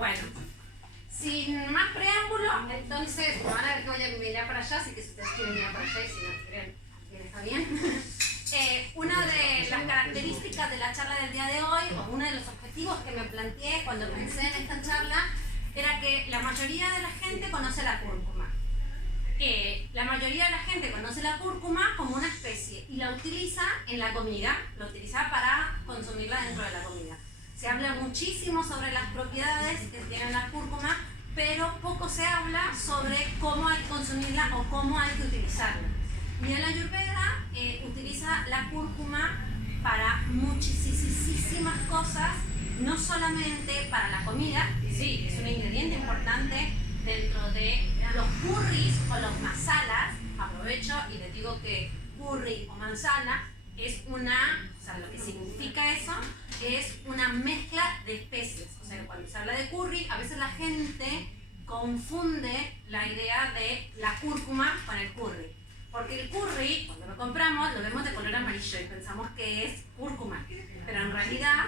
Bueno, sin más preámbulo, entonces van a ver que voy a mirar para allá, así que si ustedes quieren mirar para allá y si no quieren, está bien. Una de las características de la charla del día de hoy, o uno de los objetivos que me planteé cuando pensé en esta charla, era que la mayoría de la gente conoce la cúrcuma. La mayoría de la gente conoce la cúrcuma como una especie y la utiliza en la comida, la utiliza para consumirla dentro de la comida. Se habla muchísimo sobre las propiedades que tiene la cúrcuma, pero poco se habla sobre cómo hay que consumirla o cómo hay que utilizarla. Y en la Ayurveda utiliza la cúrcuma para muchísimas cosas, no solamente para la comida, sí, es un ingrediente importante dentro de los curries o los masalas. Aprovecho y les digo que curry o masala es una, o sea, lo que significa eso es una mezcla de especies. O sea, cuando se habla de curry, a veces la gente confunde la idea de la cúrcuma con el curry. Porque el curry, cuando lo compramos, lo vemos de color amarillo y pensamos que es cúrcuma. Pero en realidad,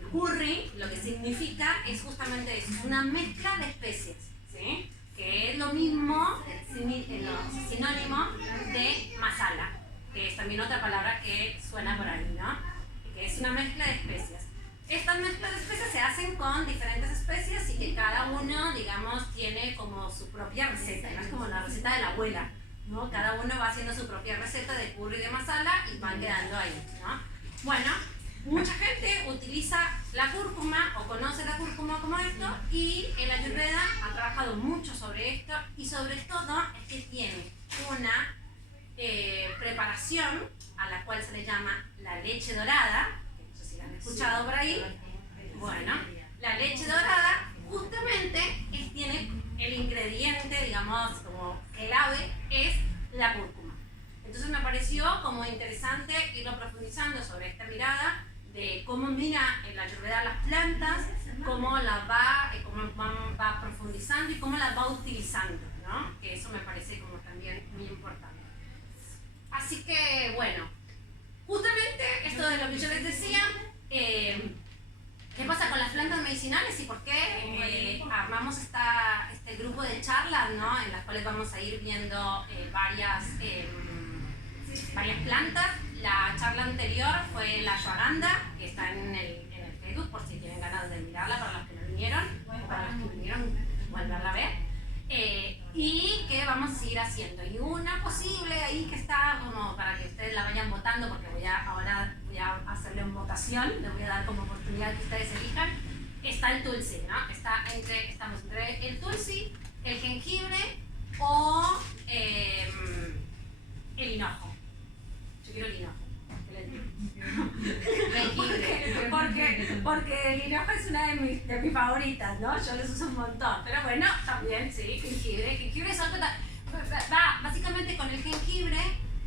el curry lo que significa es justamente eso, una mezcla de especies, ¿sí? Que es lo mismo, sinónimo de masala, que es también otra palabra que suena por ahí, ¿no? Que es una mezcla de especias. Estas mezclas de especias se hacen con diferentes especies y que cada uno, digamos, tiene como su propia receta, no es como la receta de la abuela, ¿no? Cada uno va haciendo su propia receta de curry y de masala y van quedando ahí, ¿no? Bueno, mucha gente utiliza la cúrcuma o conoce la cúrcuma como esto, y el Ayurveda ha trabajado mucho sobre esto, y sobre todo es que tiene una preparación a la cual se le llama la leche dorada. No sé si la han escuchado por ahí. Bueno, la leche dorada justamente tiene el ingrediente, digamos, como clave, es la cúrcuma. Entonces me pareció como interesante irlo profundizando sobre esta mirada de cómo mira en la Ayurveda las plantas, cómo las va profundizando y cómo las va utilizando, ¿no? Que eso me parece como también muy importante. Así que, bueno, justamente esto de lo que yo les decía, ¿qué pasa con las plantas medicinales y por qué armamos este grupo de charlas, ¿no? En las cuales vamos a ir viendo varias plantas? La charla anterior fue la ashwagandha, que está en el Facebook, por si tienen ganas de mirarla, para los que no vinieron, o para los que vinieron, volverla a ver. Y que vamos a seguir haciendo. Y una posible ahí que está como para que ustedes la vayan votando, porque ahora voy a hacerle una votación, les voy a dar como oportunidad que ustedes elijan, está el tulsi, ¿no? Estamos entre el tulsi, el jengibre o el hinojo. Yo quiero el hinojo. Porque el hinojo es una de mis favoritas, ¿no? Yo los uso un montón. Pero bueno, también, sí, jengibre. Jengibre es algo básicamente con el jengibre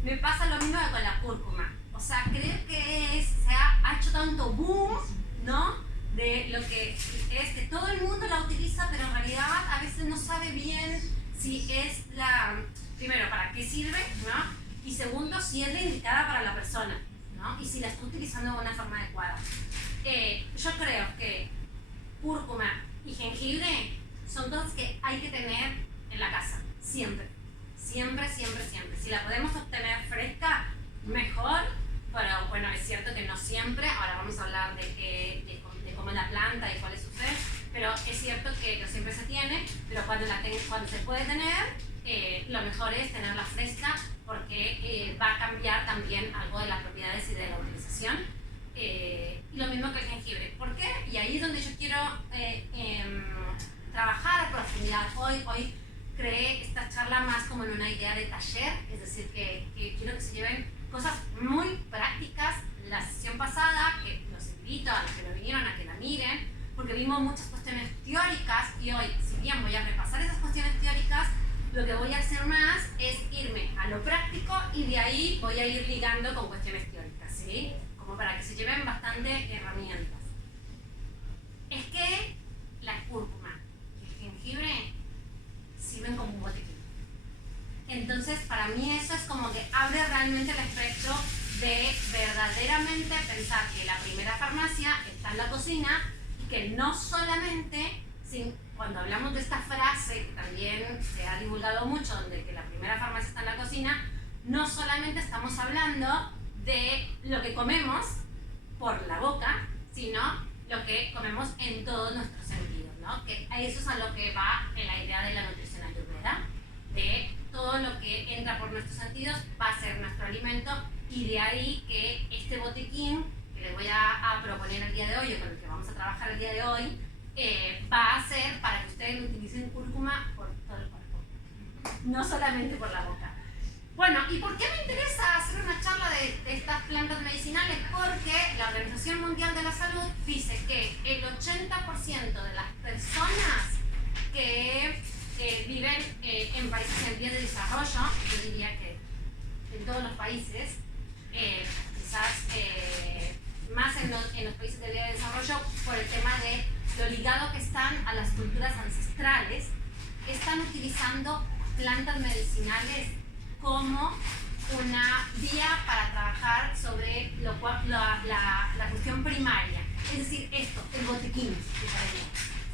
me pasa lo mismo que con la cúrcuma. O sea, creo que se ha hecho tanto boom, ¿no? De lo que es que todo el mundo la utiliza, pero en realidad a veces no sabe bien si es primero, para qué sirve, ¿no? Y segundo, si es la indicada para la persona, ¿no? Y si la está utilizando de una forma adecuada. Yo creo que cúrcuma y jengibre son cosas que hay que tener en la casa, siempre. Siempre. Si la podemos obtener fresca, mejor, pero bueno, es cierto que no siempre. Ahora vamos a hablar de cómo es la planta y cuál es su fe, pero es cierto que no siempre se tiene, pero cuando se puede tener, lo mejor es tenerla fresca, porque va a cambiar también algo de las propiedades y de la utilización. Lo mismo que el jengibre. ¿Por qué? Y ahí es donde yo quiero trabajar a profundidad. Hoy creé esta charla más como en una idea de taller, es decir, que quiero que se lleven cosas muy prácticas. La sesión pasada, que los invito a los que no vinieron a que la miren, porque vimos muchas cuestiones teóricas, y hoy, si bien voy a repasar esas cuestiones teóricas, lo que voy a hacer más es irme a lo práctico, y de ahí voy a ir ligando con cuestiones teóricas, ¿sí? Como para que se lleven bastante herramientas. Es que la cúrcuma y el jengibre sirven como un botiquín. Entonces, para mí eso es como que abre realmente el espectro de verdaderamente pensar que la primera farmacia está en la cocina, y que no solamente cuando hablamos de esta frase, que también se ha divulgado mucho, donde que la primera farmacia está en la cocina, no solamente estamos hablando de lo que comemos por la boca, sino lo que comemos en todos nuestros sentidos, ¿no? Que eso es a lo que va en la idea de la nutrición ayurveda, de todo lo que entra por nuestros sentidos va a ser nuestro alimento, y de ahí que este botiquín que les voy a proponer el día de hoy, o con el que vamos a trabajar el día de hoy, va a ser para que ustedes utilicen cúrcuma por todo el cuerpo, no solamente por la boca. Bueno, ¿y por qué me interesa hacer una charla de estas plantas medicinales? Porque la Organización Mundial de la Salud dice que el 80% de las personas que viven en países en vías de desarrollo, yo diría que en todos los países, quizás más en los países de vías de desarrollo, por el tema de lo ligado que están a las culturas ancestrales, están utilizando plantas medicinales como una vía para trabajar sobre la cuestión primaria. Es decir, esto, el botiquín,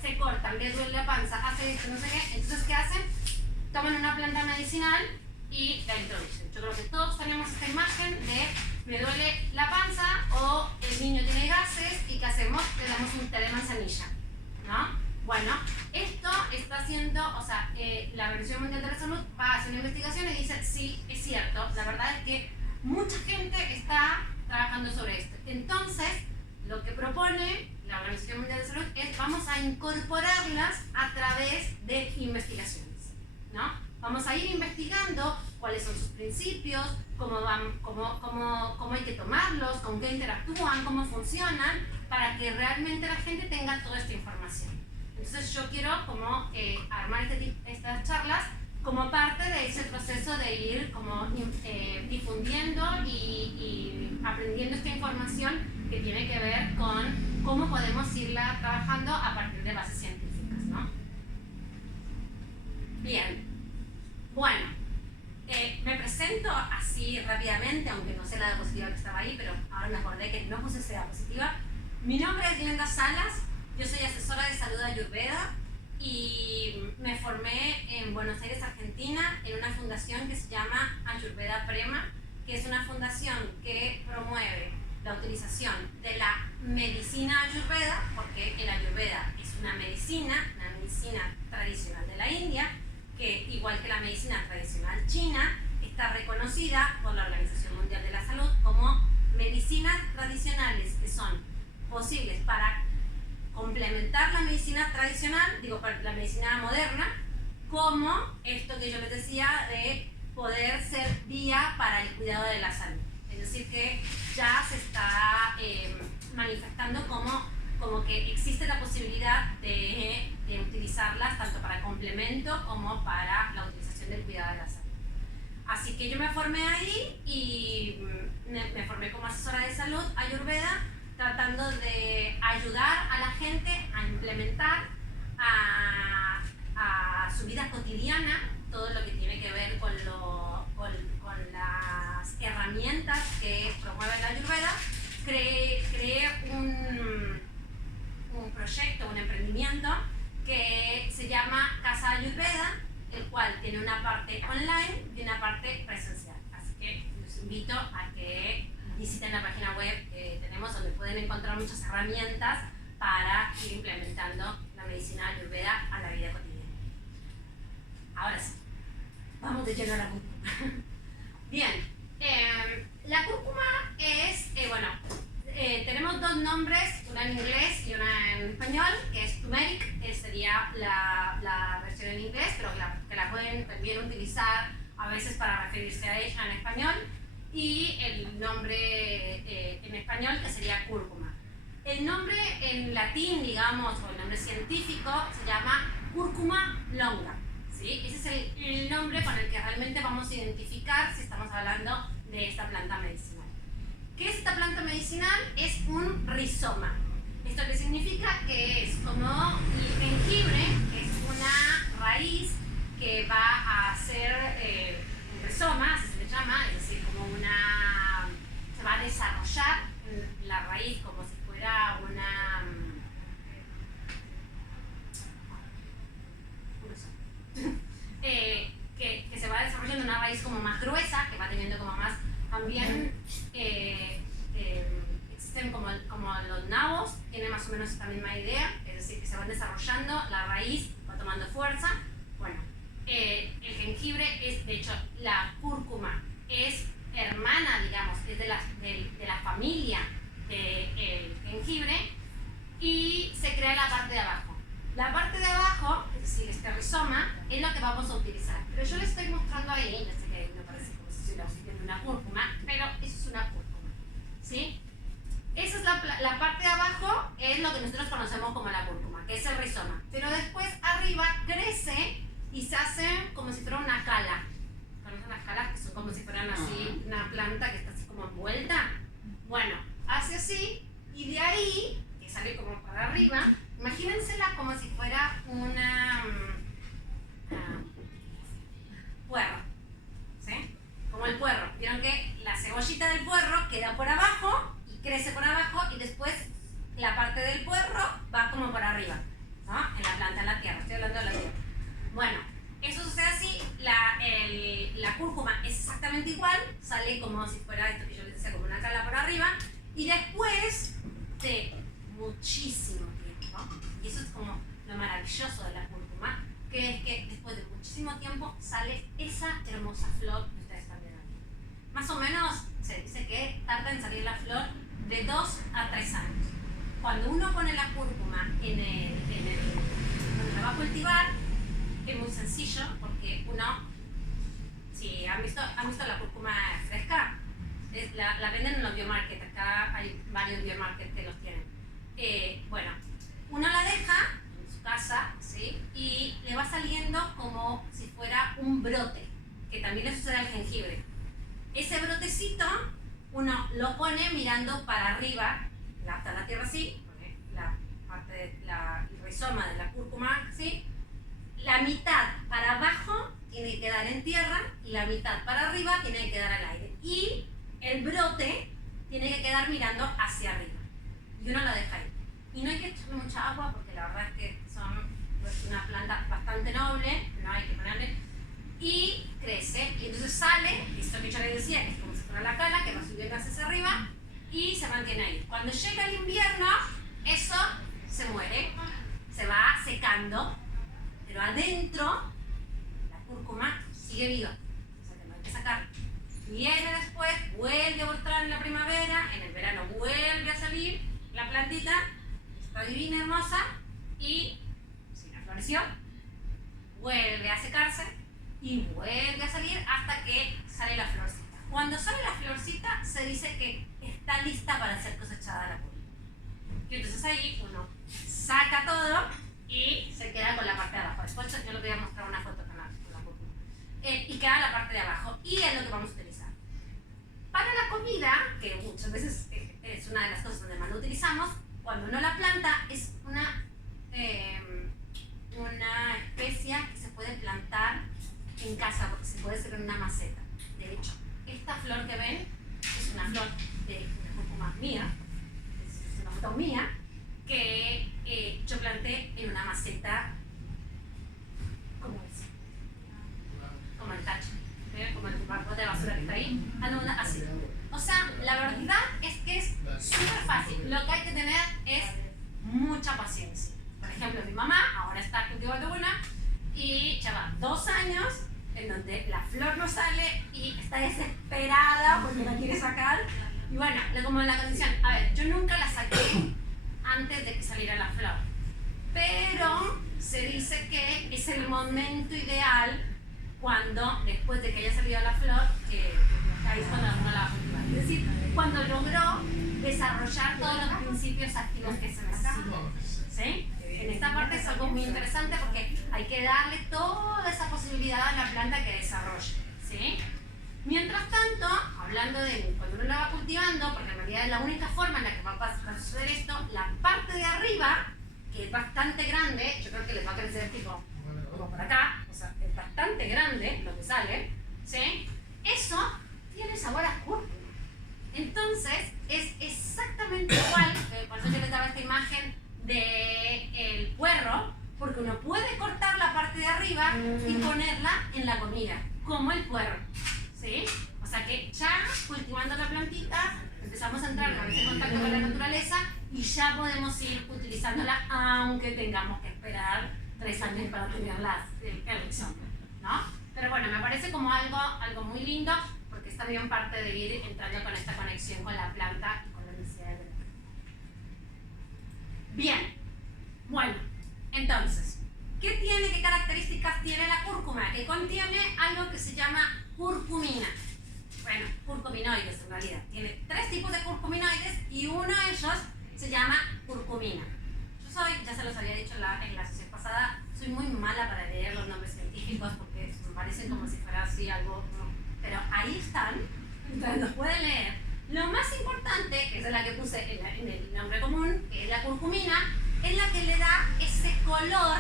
se cortan, les duele la panza, hace esto, no sé qué. Entonces, ¿qué hacen? Toman una planta medicinal y la introducen. Yo creo que todos tenemos esta imagen de me duele la panza o el niño tiene gases y ¿qué hacemos? Le damos un té de manzanilla, ¿no? Bueno, esto está haciendo, o sea, la Organización Mundial de la Salud va a hacer una investigación y dice, sí, es cierto, la verdad es que mucha gente está trabajando sobre esto. Entonces, lo que propone la Organización Mundial de la Salud es vamos a incorporarlas a través de investigaciones, ¿no? Vamos a ir investigando cuáles son sus principios, cómo hay que tomarlos, con qué interactúan, cómo funcionan, para que realmente la gente tenga toda esta información. Entonces yo quiero como armar estas charlas como parte de ese proceso de ir como difundiendo y aprendiendo esta información que tiene que ver con cómo podemos irla trabajando a partir de bases científicas, ¿no? Bien, bueno, me presento así rápidamente, aunque no sé la diapositiva que estaba ahí, pero ahora me acordé que no puse esa diapositiva. Mi nombre es Glenda Salas. Yo soy asesora de salud ayurveda y me formé en Buenos Aires, Argentina, en una fundación que se llama Ayurveda Prema, que es una fundación que promueve la utilización de la medicina ayurveda, porque el ayurveda es una medicina tradicional de la India, que igual que la medicina tradicional china, está reconocida por la Organización Mundial de la Salud como medicinas tradicionales que son posibles para complementar la medicina tradicional, para la medicina moderna, como esto que yo les decía de poder ser vía para el cuidado de la salud. Es decir, que ya se está manifestando como que existe la posibilidad de utilizarlas tanto para complemento como para la utilización del cuidado de la salud. Así que yo me formé ahí y me formé como asesora de salud ayurveda, tratando de ayudar a la gente a implementar a su vida cotidiana todo lo que tiene que ver con las herramientas que promueve la ayurveda. Creé un proyecto, un emprendimiento que se llama Casa Ayurveda, el cual tiene una parte online y una parte presencial. Así que los invito a que visiten la página web que tenemos, donde pueden encontrar muchas herramientas para ir implementando la medicina ayurveda a la vida cotidiana. Ahora sí, vamos de lleno a la cúrcuma. Bien, la cúrcuma es, tenemos dos nombres, una en inglés y una en español, que es turmeric, que sería la versión en inglés, pero que la pueden también utilizar a veces para referirse a ella en español, y el nombre en español, que sería cúrcuma. El nombre en latín, digamos, o el nombre científico, se llama cúrcuma longa, ¿sí? Ese es el nombre con el que realmente vamos a identificar si estamos hablando de esta planta medicinal. ¿Qué es esta planta medicinal? Es un rizoma. ¿Esto qué significa? Que es como el jengibre, que es una raíz que va a ser un rizoma, así se le llama, es decir, se va a desarrollar la raíz como si fuera también existen como los nabos, tienen más o menos esta misma idea, es decir, que se van desarrollando, la raíz va tomando fuerza. Bueno, el jengibre es, de hecho, la cúrcuma es hermana, digamos, es de la familia del jengibre, y se crea la parte de abajo. La parte de abajo, es decir, este rizoma, es lo que vamos a utilizar. Pero yo les estoy mostrando ahí, ya sé que me parece como si estuviera haciendo una cúrcuma, pero eso es una cúrcuma, ¿sí? Esa es la parte de abajo, es lo que nosotros conocemos como la cúrcuma, que es el rizoma. Pero después arriba crece y se hace como si fuera una cala. ¿Conocen las calas? Que son como si fueran así, una planta que está así como envuelta. Bueno, hace así, y de ahí, que sale como para arriba, imagínensela como si fuera una puerro, ¿sí? Como el puerro. Vieron que la cebollita del puerro queda por abajo y crece por abajo, y después la parte del puerro va como por arriba, ¿no? En la planta, en la tierra. Estoy hablando de la tierra. Bueno, eso sucede así. La cúrcuma es exactamente igual, sale como si fuera esto que yo les decía, como una cala por arriba, y después de muchísimo tiempo, y eso es como lo maravilloso de la cúrcuma, que es que después de muchísimo tiempo sale esa hermosa flor que ustedes están viendo aquí. Más o menos se dice que tarda en salir la flor de 2 a 3 años. Cuando uno pone la cúrcuma donde la va a cultivar, es muy sencillo, porque uno, si han visto la cúrcuma fresca, la venden en los biomarkets. Acá hay varios biomarkets que los tienen. Bueno, uno la deja en su casa, ¿sí? Y le va saliendo como si fuera un brote, que también le sucede al jengibre. Ese brotecito uno lo pone mirando para arriba, hasta la tierra así, pone la parte el rizoma de la cúrcuma así. La mitad para abajo tiene que quedar en tierra y la mitad para arriba tiene que quedar al aire. Y el brote tiene que quedar mirando hacia arriba. Y uno lo deja ahí. Y no hay que echarle mucha agua, porque la verdad es que es una planta bastante noble, no hay que ponerle. Y crece, y entonces sale, esto que yo les decía, que es como si fuera la cala, que va subiendo hacia arriba y se mantiene ahí. Cuando llega el invierno, eso se muere, se va secando, pero adentro la cúrcuma sigue viva, o sea que no hay que sacarla. Viene después, vuelve a brotar en la primavera, en el verano vuelve a salir la plantita, está divina, hermosa, y si no floreció, vuelve a secarse y vuelve a salir hasta que sale la florcita. Cuando sale la florcita, se dice que está lista para ser cosechada la cúrcuma. Y entonces ahí uno saca todo y se queda con la parte de abajo. Después yo les voy a mostrar una foto con la cúrcuma. Y queda la parte de abajo, y es lo que vamos a utilizar. Para la comida, que muchas veces es una de las cosas donde más lo utilizamos, cuando uno la planta, es una especia que se puede plantar en casa, porque se puede hacer en una maceta. De hecho, esta flor que ven es una flor de una cúrcuma mía, es una foto mía, que yo planté en una maceta como esa, como el tacho, ¿eh? Como el bote de basura que está ahí, así. O sea, la verdad es que es súper fácil. Lo que hay que tener es mucha paciencia. Por ejemplo, mi mamá ahora está cultivando una y lleva 2 años en donde la flor no sale y está desesperada porque la quiere sacar. Y bueno, como la condición, a ver, yo nunca la saqué antes de que saliera la flor, pero se dice que es el momento ideal cuando, después de que haya salido la flor, que ahí es cuando uno la va a cultivar. Es decir, cuando logró desarrollar todos los principios activos que se necesitan, ¿sí? En esta parte es algo muy interesante, porque hay que darle toda esa posibilidad a la planta que desarrolle, ¿sí? Mientras tanto, hablando de cuando uno la va cultivando, porque en realidad es la única forma en la que va a suceder esto, la parte de arriba, que es bastante grande, yo creo que les va a crecer tipo como por acá, o sea, es bastante grande lo que sale, ¿sí? Eso tiene sabor a cúrcuma. Entonces, es exactamente igual, por eso yo les daba esta imagen del puerro, porque uno puede cortar la parte de arriba y ponerla en la comida, como el puerro, ¿sí? O sea que ya cultivando la plantita, empezamos a entrar a veces en contacto con la naturaleza y ya podemos ir utilizándola, aunque tengamos que esperar 3 años para tener la elección, ¿no? Pero bueno, me parece como algo muy lindo, porque está bien parte de ir entrando con esta conexión con la planta y con la necesidad de la planta. Bien, bueno, entonces, ¿qué características tiene la cúrcuma? Que contiene algo que se llama curcumina. Bueno, curcuminoides en realidad. Tiene 3 tipos de curcuminoides y uno de ellos se llama curcumina. Yo ya se los había dicho en la sesión pasada, soy muy mala para leer los nombres científicos porque me parecen como si fuera así algo, ¿no? Pero ahí están, entonces los pueden leer. Lo más importante, que es la que puse en el nombre común, que es la curcumina, es la que le da ese color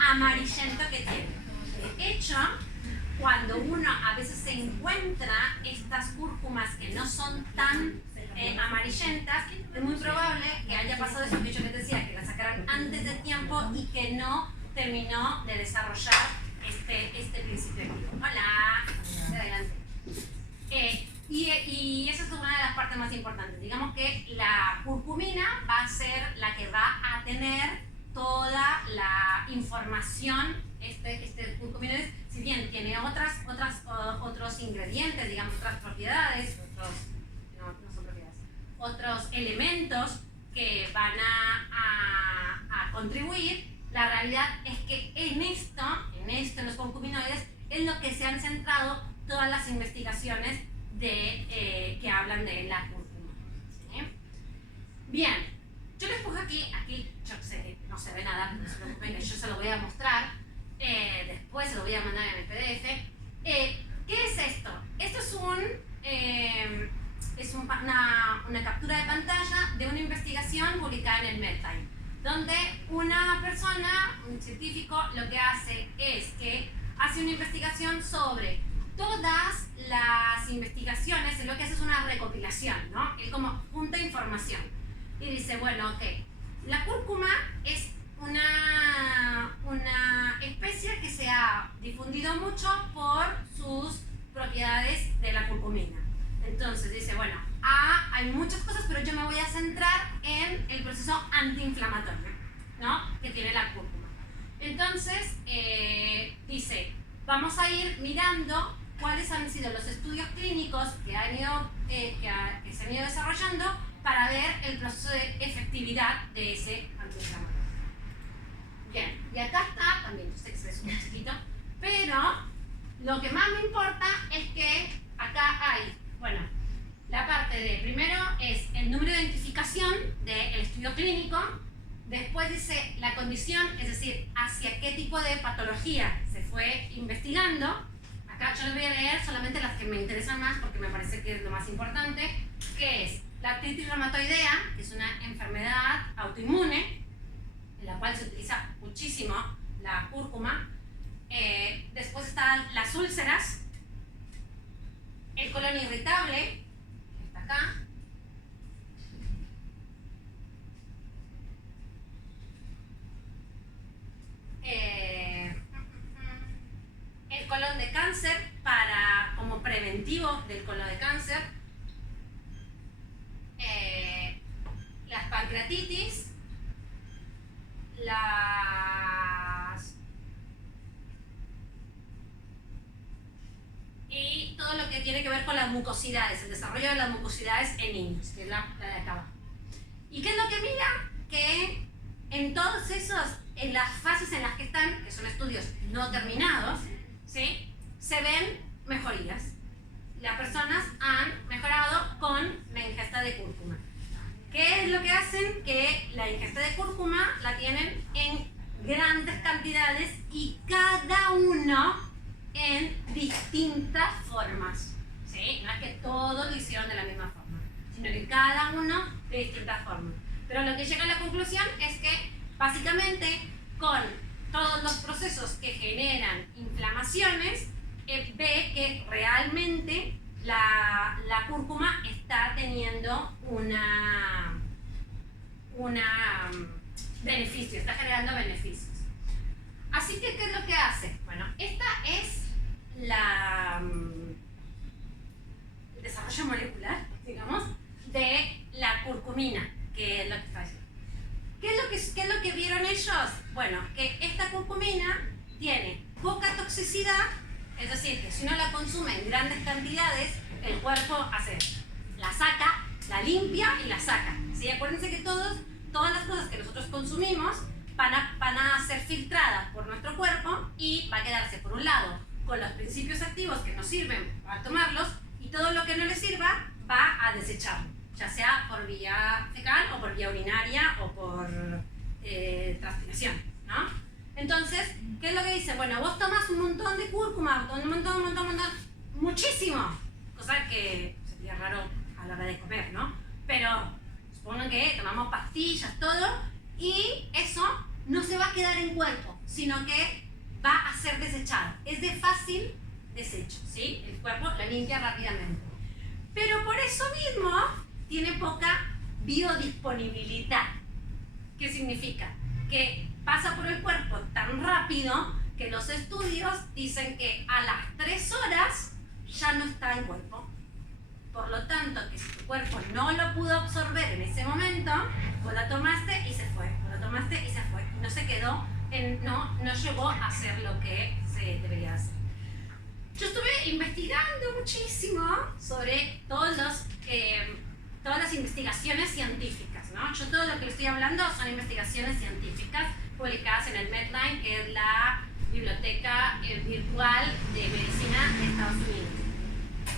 amarillento que tiene. De hecho, cuando uno a veces se encuentra estas cúrcumas que no son tan amarillentas, es muy probable que haya pasado eso que yo les decía, que la sacaran antes de tiempo y que no terminó de desarrollar este principio activo. Hola, adelante. Y esa es una de las partes más importantes. Digamos que la curcumina va a ser la que va a tener toda la información, este curcuminoides, si bien tiene otros ingredientes, digamos, otras propiedades, otros elementos que van a contribuir, la realidad es que en los curcuminoides, es lo que se han centrado todas las investigaciones que hablan de la cúrcuma. ¿Sí? Bien, yo les puse aquí yo sé que no se ve nada, no se preocupen, yo se lo voy a mostrar, después se lo voy a mandar en el PDF. ¿Qué es esto? Esto es una captura de pantalla de una investigación publicada en el MedTime, donde una persona, un científico, lo que hace es que hace una investigación sobre todas las investigaciones, lo que hace es una recopilación, ¿no? Él como junta información y dice, bueno, ok, la cúrcuma es una especie que se ha difundido mucho por sus propiedades de la curcumina. Entonces dice, bueno, hay muchas cosas, pero yo me voy a centrar en el proceso antiinflamatorio, ¿no?, que tiene la cúrcuma. Entonces, dice, vamos a ir mirando cuáles han sido los estudios clínicos que se han ido desarrollando para ver el proceso de efectividad de ese antiinflamatorio. Bien, y acá está, también yo sé que se ve súper chiquito, pero lo que más me importa es que acá hay, bueno, la parte de, primero es el número de identificación del estudio clínico, después dice la condición, es decir, hacia qué tipo de patología se fue investigando. Acá yo les voy a leer solamente las que me interesan más porque me parece que es lo más importante, que es la artritis reumatoidea, que es una enfermedad autoinmune, en la cual se utiliza muchísimo la cúrcuma. Después están las úlceras, el colon irritable, que está acá, el colon de cáncer como preventivo del colon de cáncer, las pancreatitis, y todo lo que tiene que ver con las mucosidades, el desarrollo de las mucosidades en niños, que es la de acá abajo. ¿Y qué es lo que mira? Que en todos en las fases en las que están, que son estudios no terminados, ¿sí?, se ven mejorías. Las personas han mejorado con la ingesta de cúrcuma. ¿Qué es lo que hacen? Que la ingesta de cúrcuma la tienen en grandes cantidades y cada uno en distintas formas, ¿sí? No es que todos lo hicieron de la misma forma, sino que cada uno de distintas formas. Pero lo que llega a la conclusión es que básicamente con todos los procesos que generan inflamaciones, ve que realmente la cúrcuma está teniendo beneficio, está generando beneficios. Así que, ¿qué es lo que hace? Bueno, esta es Bueno, que esta curcumina tiene poca toxicidad, es decir, que si uno la consume en grandes cantidades, el cuerpo la saca, la limpia y la saca. ¿Sí? Acuérdense que todas las cosas que nosotros consumimos van a ser filtradas por nuestro cuerpo y va a quedarse, por un lado, con los principios activos que nos sirven para tomarlos, y todo lo que no le sirva va a desecharlo, ya sea por vía fecal o por vía urinaria o por transpiración, ¿no? Entonces, ¿qué es lo que dicen? Bueno, vos tomas un montón de cúrcuma, un montón, muchísimo, cosa que sería raro a la hora de comer, ¿no? Pero supongan que tomamos pastillas, todo, y eso no se va a quedar en cuerpo, sino que va a ser desechado. Es de fácil desecho, ¿sí? El cuerpo la limpia rápidamente. Pero por eso mismo tiene poca biodisponibilidad. ¿Qué significa? Que pasa por el cuerpo tan rápido que los estudios dicen que a las 3 horas ya no está en cuerpo. Por lo tanto, que si tu cuerpo no lo pudo absorber en ese momento, vos la tomaste y se fue, vos la tomaste y se fue. No se quedó, no llegó a hacer lo que se debería hacer. Yo estuve investigando muchísimo sobre todas las investigaciones científicas, ¿no? Yo todo lo que estoy hablando son investigaciones científicas publicadas en el Medline, que es la biblioteca virtual de medicina de Estados Unidos.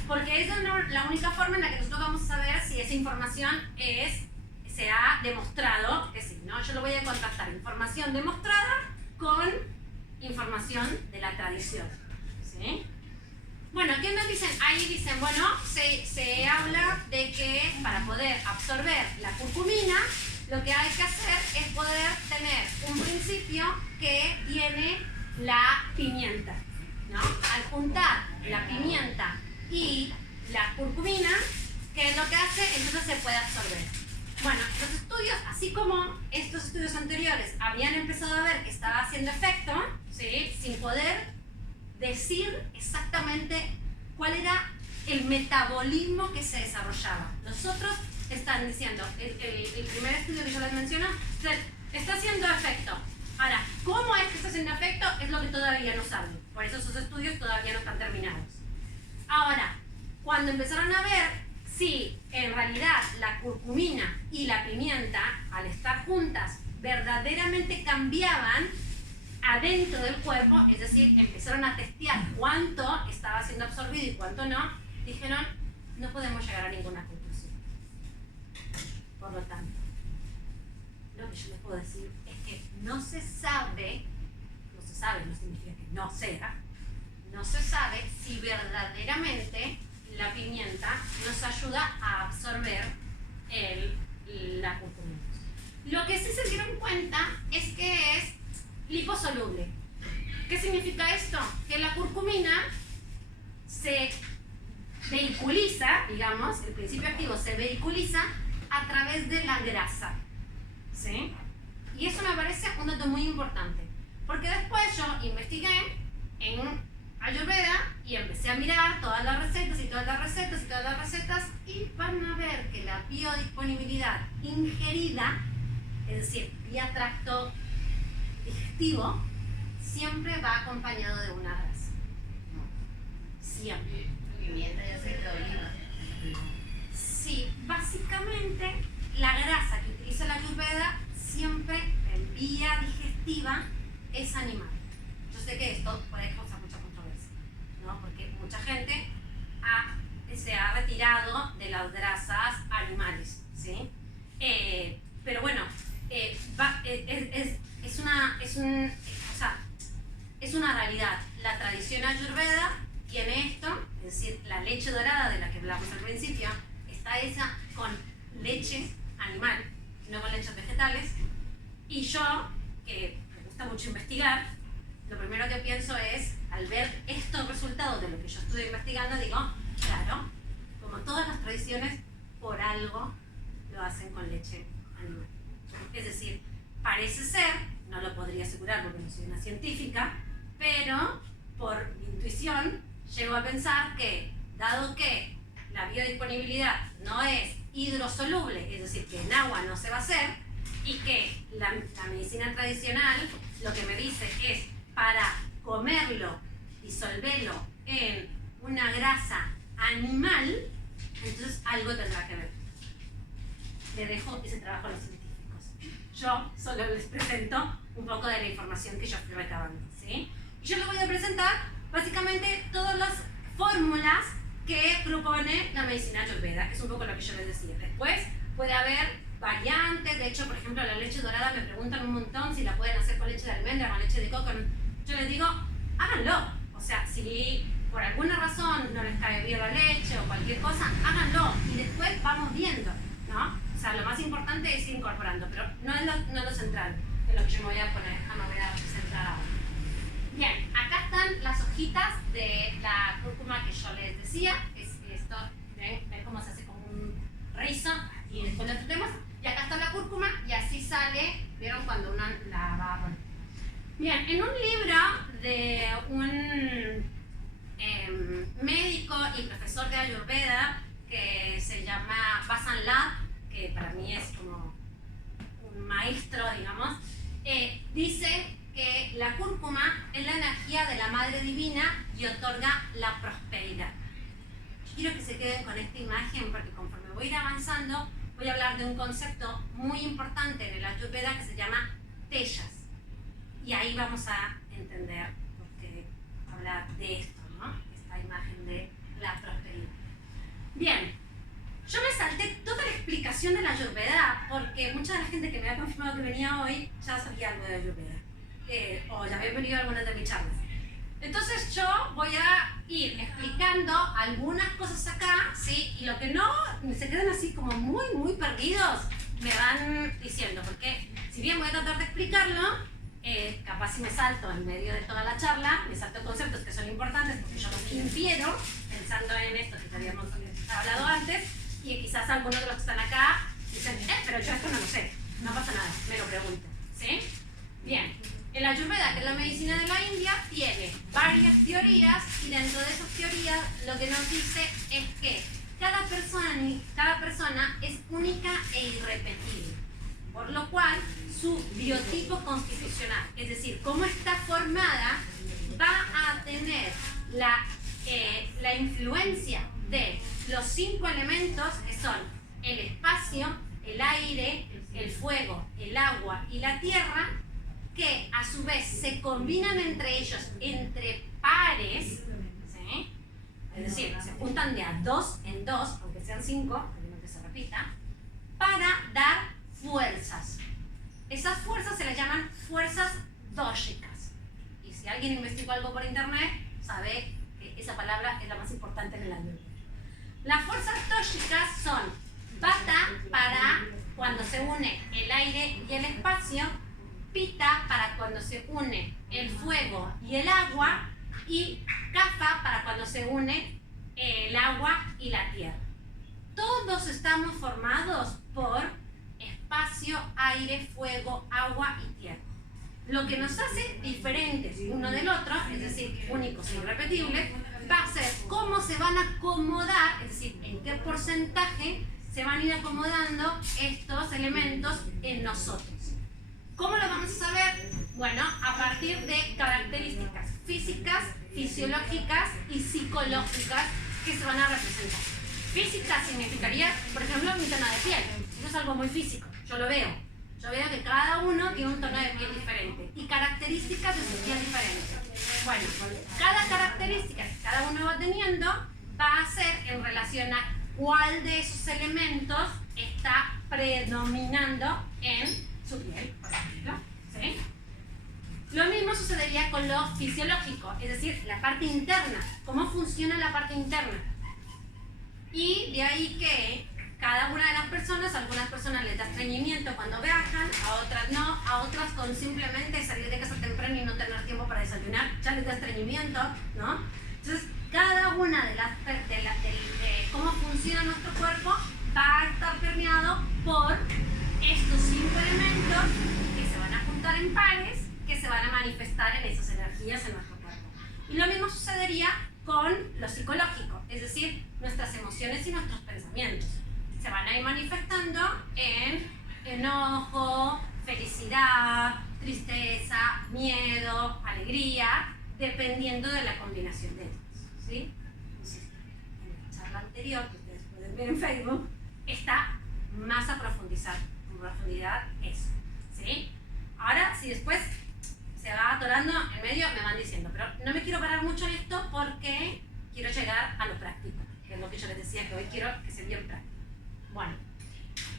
Porque esa es la única forma en la que nosotros vamos a saber si esa información se ha demostrado que sí, ¿no? Yo lo voy a contrastar información demostrada con información de la tradición, ¿sí? Bueno, ¿qué nos dicen? Ahí dicen, bueno, se habla de que para poder absorber la curcumina, lo que hay que hacer es poder tener un principio que tiene la pimienta, ¿no? Al juntar la pimienta y la curcumina, ¿qué es lo que hace? Entonces se puede absorber. Bueno, los estudios, así como estos estudios anteriores habían empezado a ver que estaba haciendo efecto, ¿sí? Sin poder decir exactamente cuál era el metabolismo que se desarrollaba. Los otros están diciendo, el primer estudio que yo les menciono, está haciendo efecto. Ahora, ¿cómo es que está haciendo efecto? Es lo que todavía no saben. Por eso esos estudios todavía no están terminados. Ahora, cuando empezaron a ver si en realidad la curcumina y la pimienta, al estar juntas, verdaderamente cambiaban adentro del cuerpo, es decir, empezaron a testear cuánto estaba siendo absorbido y cuánto no, dijeron, no podemos llegar a ninguna conclusión. Por lo tanto, lo que yo les puedo decir es que no se sabe, no significa que no sea, no se sabe si verdaderamente la pimienta nos ayuda a absorber la curcumina. Lo que sí se dieron cuenta es que es liposoluble. ¿Qué significa esto? Que la curcumina se vehiculiza, digamos, el principio activo se vehiculiza a través de la grasa, ¿sí? Y eso me parece un dato muy importante, porque después yo investigué en Ayurveda y empecé a mirar todas las recetas y van a ver que la biodisponibilidad ingerida, es decir, vía tracto digestivo, siempre va acompañado de una grasa. Siempre. Pimienta y aceite de oliva. Sí, básicamente la grasa que utiliza la Ayurveda siempre en vía digestiva es animal. Yo sé que esto puede causar mucha controversia, ¿no? Porque mucha gente se ha retirado de las grasas animales, ¿sí? Pero bueno, es una realidad. La tradición ayurveda tiene esto, es decir, la leche dorada de la que hablamos al principio está hecha con leche animal, no con leches vegetales. Y yo, que me gusta mucho investigar, lo primero que pienso es, al ver estos resultados de lo que yo estuve investigando, digo, claro, como todas las tradiciones, por algo lo hacen con leche animal. Es decir, parece ser, no lo podría asegurar porque no soy una científica, pero por mi intuición llego a pensar que, dado que la biodisponibilidad no es hidrosoluble, es decir, que en agua no se va a hacer, y que la medicina tradicional lo que me dice es para comerlo, disolverlo en una grasa animal, entonces algo tendrá que ver. Le dejo ese trabajo a los científicos. Yo solo les presento un poco de la información que yo fui recabando, ¿sí? Y yo les voy a presentar básicamente todas las fórmulas que propone la medicina ayurveda, que es un poco lo que yo les decía. Después puede haber variantes, de hecho, por ejemplo, la leche dorada me preguntan un montón si la pueden hacer con leche de almendra, con leche de coco. Yo les digo, háganlo. O sea, si por alguna razón no les cae bien la leche o cualquier cosa, háganlo y después vamos viendo, ¿no? O sea, lo más importante es ir incorporando, pero no es lo central, es lo que yo me voy a centrar ahora. Bien, acá están las hojitas de la cúrcuma que yo les decía. Es esto, ven cómo se hace como un rizo y después lo tratemos. Y acá está la cúrcuma y así sale, ¿vieron? Cuando uno la va a poner. Bien, en un libro de un médico y profesor de Ayurveda que se llama Vasant Lad, que para mí es como un maestro, digamos, dice que la cúrcuma es la energía de la Madre Divina y otorga la prosperidad. Yo quiero que se queden con esta imagen porque conforme voy a ir avanzando voy a hablar de un concepto muy importante en el Ayurveda que se llama Teyas. Y ahí vamos a entender por qué hablar de esto, ¿no? Esta imagen de la prosperidad. Bien, yo me salté toda la explicación de la Ayurveda porque mucha de la gente que me ha confirmado que venía hoy ya sabía algo de Ayurveda. O ya había venido a algunas de mis charlas. Entonces yo voy a ir explicando algunas cosas acá, ¿sí? Y lo que no se quedan así como muy perdidos, me van diciendo, porque si bien voy a tratar de explicarlo, capaz si me salto en medio de toda la charla, me salto conceptos que son importantes porque yo los infiero pensando en esto que habíamos hablado antes, y quizás algunos de los que están acá dicen, pero yo esto no lo sé, no pasa nada, me lo pregunto, ¿sí? Bien. El Ayurveda, que es la medicina de la India, tiene varias teorías y dentro de esas teorías lo que nos dice es que cada persona es única e irrepetible, por lo cual su biotipo constitucional, es decir, cómo está formada, va a tener la influencia de los 5 elementos que son el espacio, el aire, el fuego, el agua y la tierra, que a su vez se combinan entre ellos, entre pares, ¿sí? Es decir, se juntan de a 2 en 2, aunque sean 5, para que se repita, para dar fuerzas. Esas fuerzas se les llaman fuerzas dóxicas. Y si alguien investigó algo por internet, sabe que esa palabra es la más importante en el Ayurveda. Las fuerzas dóxicas son Vata para cuando se une el aire y el espacio, Pitta para cuando se une el fuego y el agua, y Kapha para cuando se une el agua y la tierra. Todos estamos formados por espacio, aire, fuego, agua y tierra. Lo que nos hace diferentes uno del otro, es decir, únicos e irrepetibles, va a ser cómo se van a acomodar, es decir, en qué porcentaje se van a ir acomodando estos elementos en nosotros. ¿Cómo lo vamos a saber? Bueno, a partir de características físicas, fisiológicas y psicológicas que se van a representar. Física significaría, por ejemplo, mi tono de piel. Eso es algo muy físico, yo lo veo. Yo veo que cada uno tiene un tono de piel diferente y características de su piel diferentes. Bueno, cada característica que cada uno va teniendo va a ser en relación a cuál de esos elementos está predominando en su piel, por ejemplo, ¿sí? Lo mismo sucedería con lo fisiológico, es decir, la parte interna, cómo funciona la parte interna. Y de ahí que cada una de las personas, a algunas personas les da estreñimiento cuando viajan, a otras no, a otras con simplemente salir de casa temprano y no tener tiempo para desayunar, ya les da estreñimiento, ¿no? Entonces, cada una de cómo funciona nuestro cuerpo va a estar permeado por estos 5 elementos que se van a juntar en pares, que se van a manifestar en esas energías en nuestro cuerpo. Y lo mismo sucedería con lo psicológico, es decir, nuestras emociones y nuestros pensamientos. Se van a ir manifestando en enojo, felicidad, tristeza, miedo, alegría, dependiendo de la combinación de estos, ¿sí? Entonces, en la charla anterior, que ustedes pueden ver en Facebook, está más a profundidad eso, ¿sí? Ahora, si después se va atorando en medio, me van diciendo, pero no me quiero parar mucho en esto porque quiero llegar a lo práctico, que es lo que yo les decía, que hoy quiero que sea bien práctico. Bueno,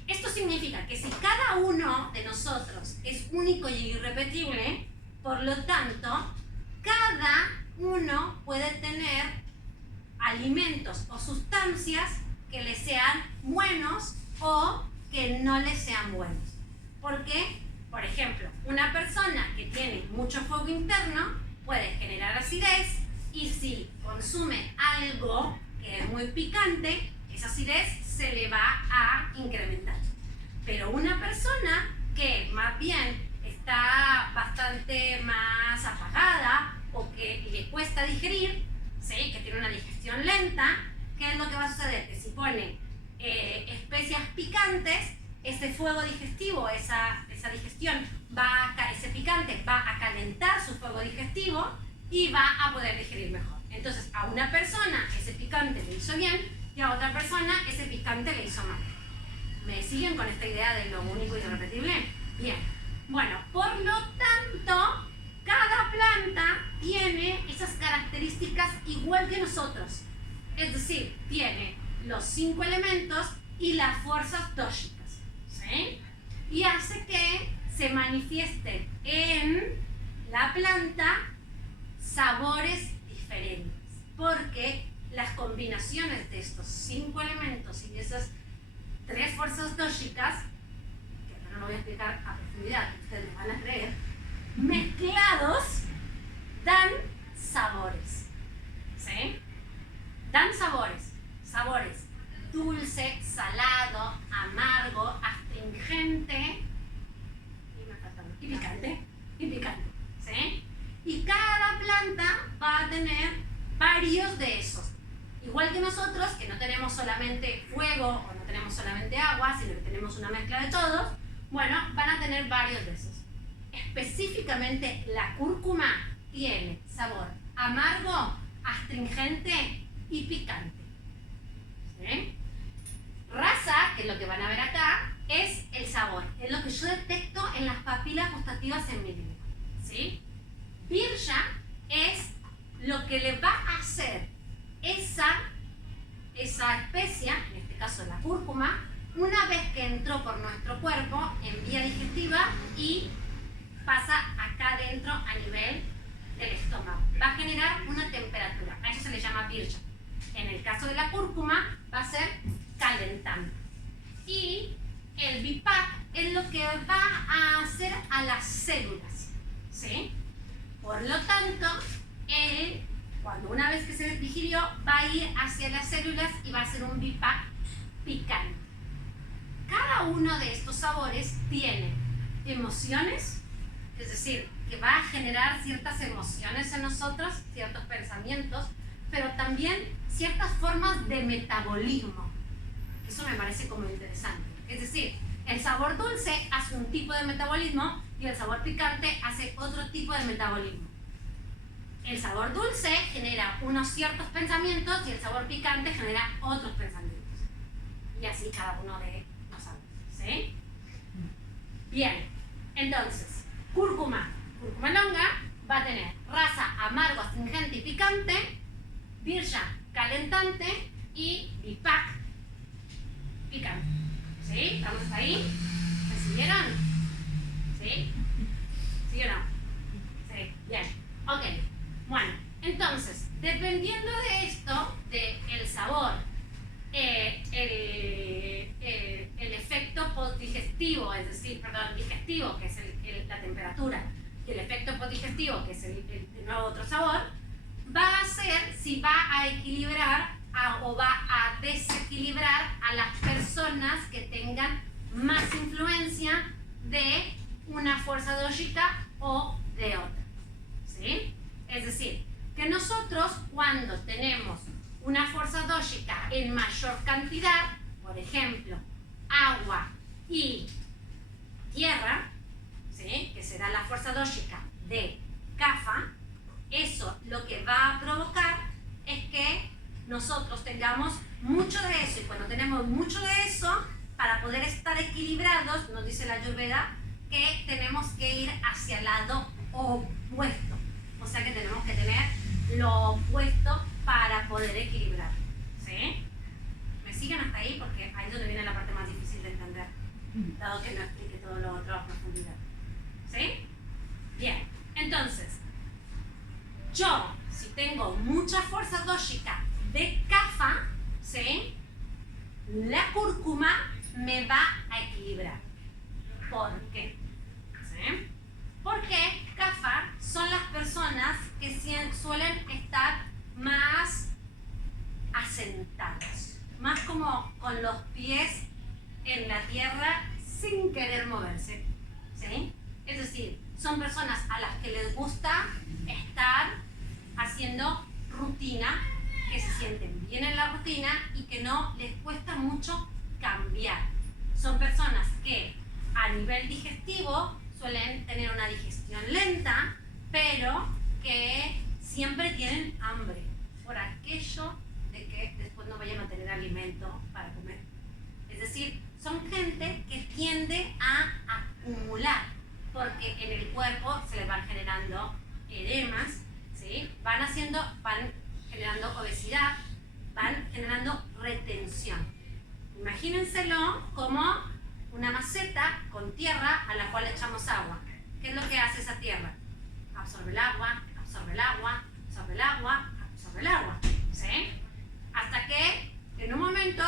esto significa que si cada uno de nosotros es único y irrepetible, por lo tanto, cada uno puede tener alimentos o sustancias que le sean buenos o que no le sean buenos. ¿Por qué? Por ejemplo, una persona que tiene mucho fuego interno puede generar acidez y si consume algo que es muy picante, esa acidez se le va a incrementar. Pero una persona que más bien está bastante más apagada o que le cuesta digerir, ¿sí? Que tiene una digestión lenta, ¿qué es lo que va a suceder? Que si pone especias picantes, ese fuego digestivo, esa digestión, ese picante va a calentar su fuego digestivo y va a poder digerir mejor. Entonces, a una persona ese picante le hizo bien y a otra persona ese picante le hizo mal. ¿Me siguen con esta idea de lo único y irrepetible? Bien. Bueno, por lo tanto, cada planta tiene esas características igual que nosotros. Es decir, tiene los 5 elementos y las fuerzas dóxicas, ¿sí? Y hace que se manifiesten en la planta sabores diferentes, porque las combinaciones de estos 5 elementos y de esas 3 fuerzas dóxicas, que ahora no lo voy a explicar a profundidad, ustedes me van a creer, mezclados dan sabores, ¿sí? Dan sabores dulce, salado, amargo, astringente y picante, ¿sí? Y cada planta va a tener varios de esos. Igual que nosotros, que no tenemos solamente fuego o no tenemos solamente agua, sino que tenemos una mezcla de todos, bueno, van a tener varios de esos. Específicamente la cúrcuma tiene sabor amargo, astringente y picante, ¿sí? Rasa, que es lo que van a ver acá, es el sabor, es lo que yo detecto en las papilas gustativas en mi lengua, ¿sí? Birya es lo que le va a hacer esa especia, en este caso la cúrcuma, una vez que entró por nuestro cuerpo en vía digestiva y pasa acá adentro a nivel del estómago. Va a generar una temperatura, a eso se le llama birya. En el caso de la cúrcuma va a ser calentando. Y el bipac es lo que va a hacer a las células, ¿sí? Por lo tanto, cuando una vez que se digirió, va a ir hacia las células y va a ser un bipac picante. Cada uno de estos sabores tiene emociones, es decir, que va a generar ciertas emociones en nosotros, ciertos pensamientos, pero también ciertas formas de metabolismo. Eso me parece como interesante. Es decir, el sabor dulce hace un tipo de metabolismo y el sabor picante hace otro tipo de metabolismo. El sabor dulce genera unos ciertos pensamientos y el sabor picante genera otros pensamientos. Y así cada uno de los sabores, ¿sí? Bien, entonces, cúrcuma longa va a tener rasa amargo, astringente y picante, birya calentante y bipac picante. ¿Sí? ¿Estamos ahí? ¿Me siguieron? ¿Sí? ¿Sí o no? Sí, bien. Ok. Bueno, entonces, dependiendo de esto, del sabor, el efecto postdigestivo, es decir, perdón, digestivo, que es la temperatura, y el efecto postdigestivo, que es de nuevo otro sabor, va a ser si va a equilibrar o va a desequilibrar a las personas que tengan más influencia de una fuerza dóxica o de otra, ¿sí? Es decir, que nosotros cuando tenemos una fuerza dóxica en mayor cantidad, por ejemplo, agua y tierra, ¿sí? Que será la fuerza dóxica de Kapha, eso lo que va a provocar es que nosotros tengamos mucho de eso, y cuando tenemos mucho de eso, para poder estar equilibrados, nos dice la Ayurveda, que tenemos que ir hacia el lado opuesto. O sea que tenemos que tener lo opuesto para poder equilibrar. ¿Sí? ¿Me siguen hasta ahí? Porque ahí es donde viene la parte más difícil de entender, dado que no explique todo lo otro a profundidad. ¿Sí? Bien, entonces, yo, si tengo mucha fuerza dóxica de Kapha, ¿sí? La cúrcuma me va a equilibrar. ¿Por qué? ¿Sí? Porque Kapha son las personas que suelen estar más asentadas, más como con los pies en la tierra sin querer moverse. ¿Sí? Es decir, son personas a las que les gusta estar haciendo rutina, que se sienten bien en la rutina y que no les cuesta mucho cambiar. Son personas que a nivel digestivo suelen tener una digestión lenta, pero que siempre tienen hambre por aquello de que después no vayan a tener alimento para comer. Es decir, son gente que tiende a acumular, porque en el cuerpo se les van generando edemas, ¿sí? Van generando obesidad, van generando retención. Imagínenselo como una maceta con tierra a la cual le echamos agua. ¿Qué es lo que hace esa tierra? Absorbe el agua, absorbe el agua, absorbe el agua, absorbe el agua. ¿Sí? Hasta que en un momento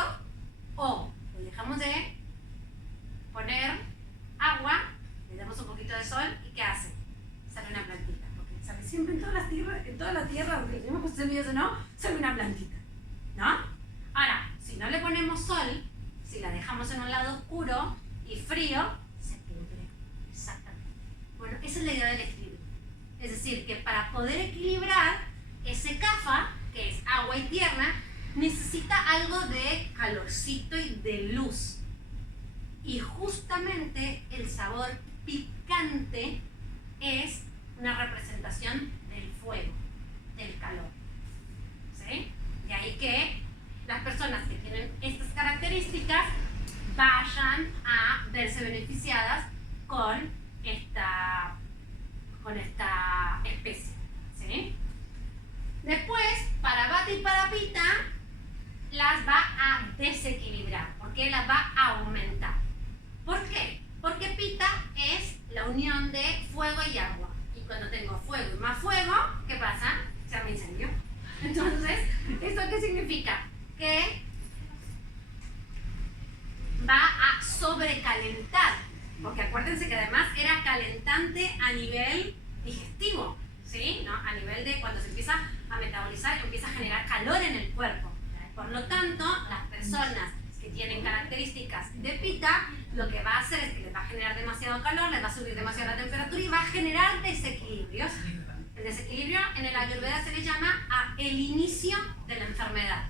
o le dejamos de poner agua, le damos un poquito de sol y ¿qué hace? Sale una plantita. Porque sale siempre en toda la tierra, aunque tenemos puesto semillas o no, sale una plantita. ¿No? Ahora, si no le ponemos sol, si la dejamos en un lado oscuro y frío, se pudre. Exactamente. Bueno, esa es la idea del equilibrio. Es decir, que para poder equilibrar ese Kapha, que es agua y tierra, necesita algo de calorcito y de luz. Y justamente el sabor picante es una representación del fuego, del calor. ¿Sí? De ahí que las personas que tienen estas características vayan a verse beneficiadas con esta especie. ¿Sí? Después, para Vata y para Pitta, las va a desequilibrar, porque las va a aumentar. ¿Por qué? Porque Pitta es la unión de fuego y agua. Y cuando tengo fuego y más fuego, ¿qué pasa? Se me incendió. Entonces, ¿esto qué significa? Que va a sobrecalentar, porque acuérdense que además era calentante a nivel digestivo, ¿sí? ¿No? A nivel de cuando se empieza a metabolizar, empieza a generar calor en el cuerpo. Por lo tanto, las personas que tienen características de Pitta, lo que va a hacer es que les va a generar demasiado calor, les va a subir demasiado la temperatura y va a generar desequilibrios. El desequilibrio en el Ayurveda se le llama el inicio de la enfermedad.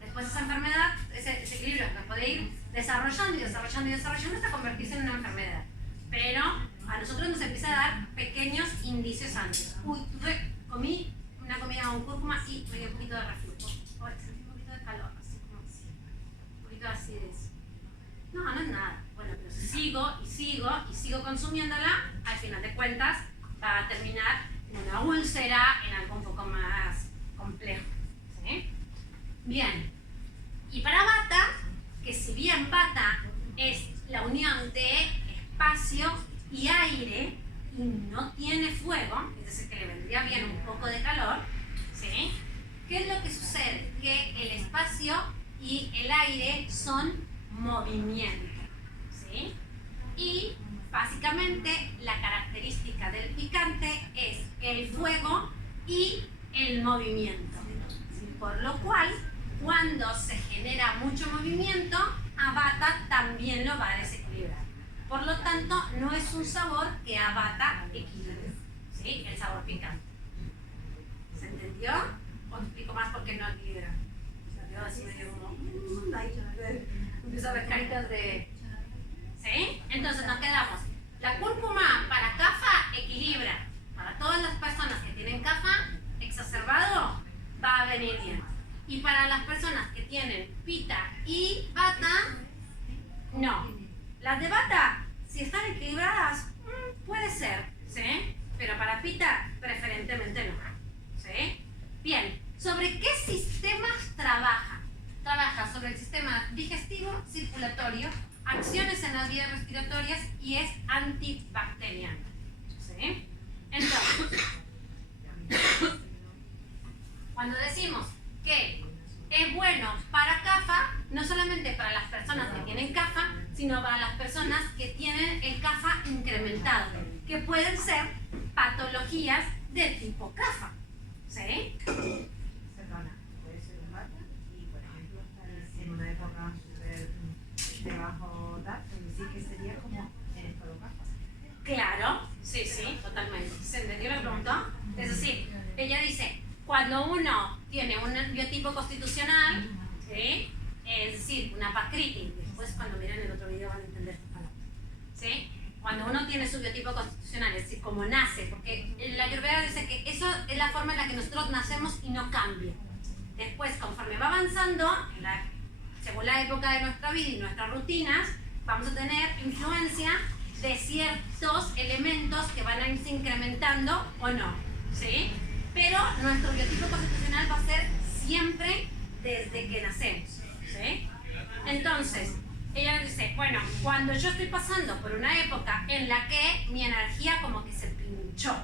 Después esa enfermedad, ese desequilibrio se puede ir desarrollando y desarrollando y desarrollando hasta convertirse en una enfermedad. Pero a nosotros nos empieza a dar pequeños indicios antes. Uy, comí una comida con cúrcuma y me dio un poquito de reflujo. Sentí un poquito de calor, así como un poquito de acidez. No es nada. Bueno, pero si sigo consumiéndola, al final de cuentas va a terminar en una úlcera, en algo un poco más complejo. ¿Sí? Bien. Y para Vata, que si bien Vata es la unión de espacio y aire y no tiene fuego, es decir, que le vendría bien un poco de calor, ¿sí? ¿Qué es lo que sucede? Que el espacio y el aire son movimiento, ¿sí? Y básicamente la característica del picante es el fuego y el movimiento, ¿sí? Por lo cual, cuando se genera mucho movimiento, a Vata también lo va a desequilibrar. Por lo tanto, no es un sabor que a Vata equilibre, ¿sí? El sabor picante. ¿Se entendió? ¿O explico más por qué no equilibra? Se quedó así medio como... empiezo a ver caritas de... ¿Sí? Entonces nos quedamos La cúrcuma para CAFA equilibra. Para todas las personas que tienen CAFA exacerbado, va a venir bien. Y para las personas que tienen pita y bata, no. Las de bata, si están equilibradas, puede ser, ¿sí? Pero para pita, preferentemente no, ¿sí? Bien, ¿sobre qué sistemas trabaja? Trabaja sobre el sistema digestivo, circulatorio, acciones en las vías respiratorias y es antibacteriano, ¿sí? Entonces, cuando decimos que es bueno para CAFA, no solamente para las personas que tienen CAFA, sino para las personas que tienen el CAFA incrementado, que pueden ser patologías de tipo CAFA, ¿sí? Perdona, puede ser un bata y, por ejemplo, estar en una época de bajo edad, sí que sería como en estado CAFA. Claro, sí, sí, totalmente. ¿Se entendió la pregunta? Es decir, ella dice, cuando uno tiene un biotipo constitucional, ¿sí? Es decir, una pacritis, después cuando miren el otro video van a entender esta palabra, ¿sí? Cuando uno tiene su biotipo constitucional, es decir, como nace, porque la Ayurveda dice que eso es la forma en la que nosotros nacemos y no cambia. Después, conforme va avanzando, según la época de nuestra vida y nuestras rutinas, vamos a tener influencia de ciertos elementos que van a irse incrementando o no, ¿sí? Pero nuestro biotipo constitucional va a ser siempre desde que nacemos, ¿sí? Entonces, ella dice, bueno, cuando yo estoy pasando por una época en la que mi energía como que se pinchó,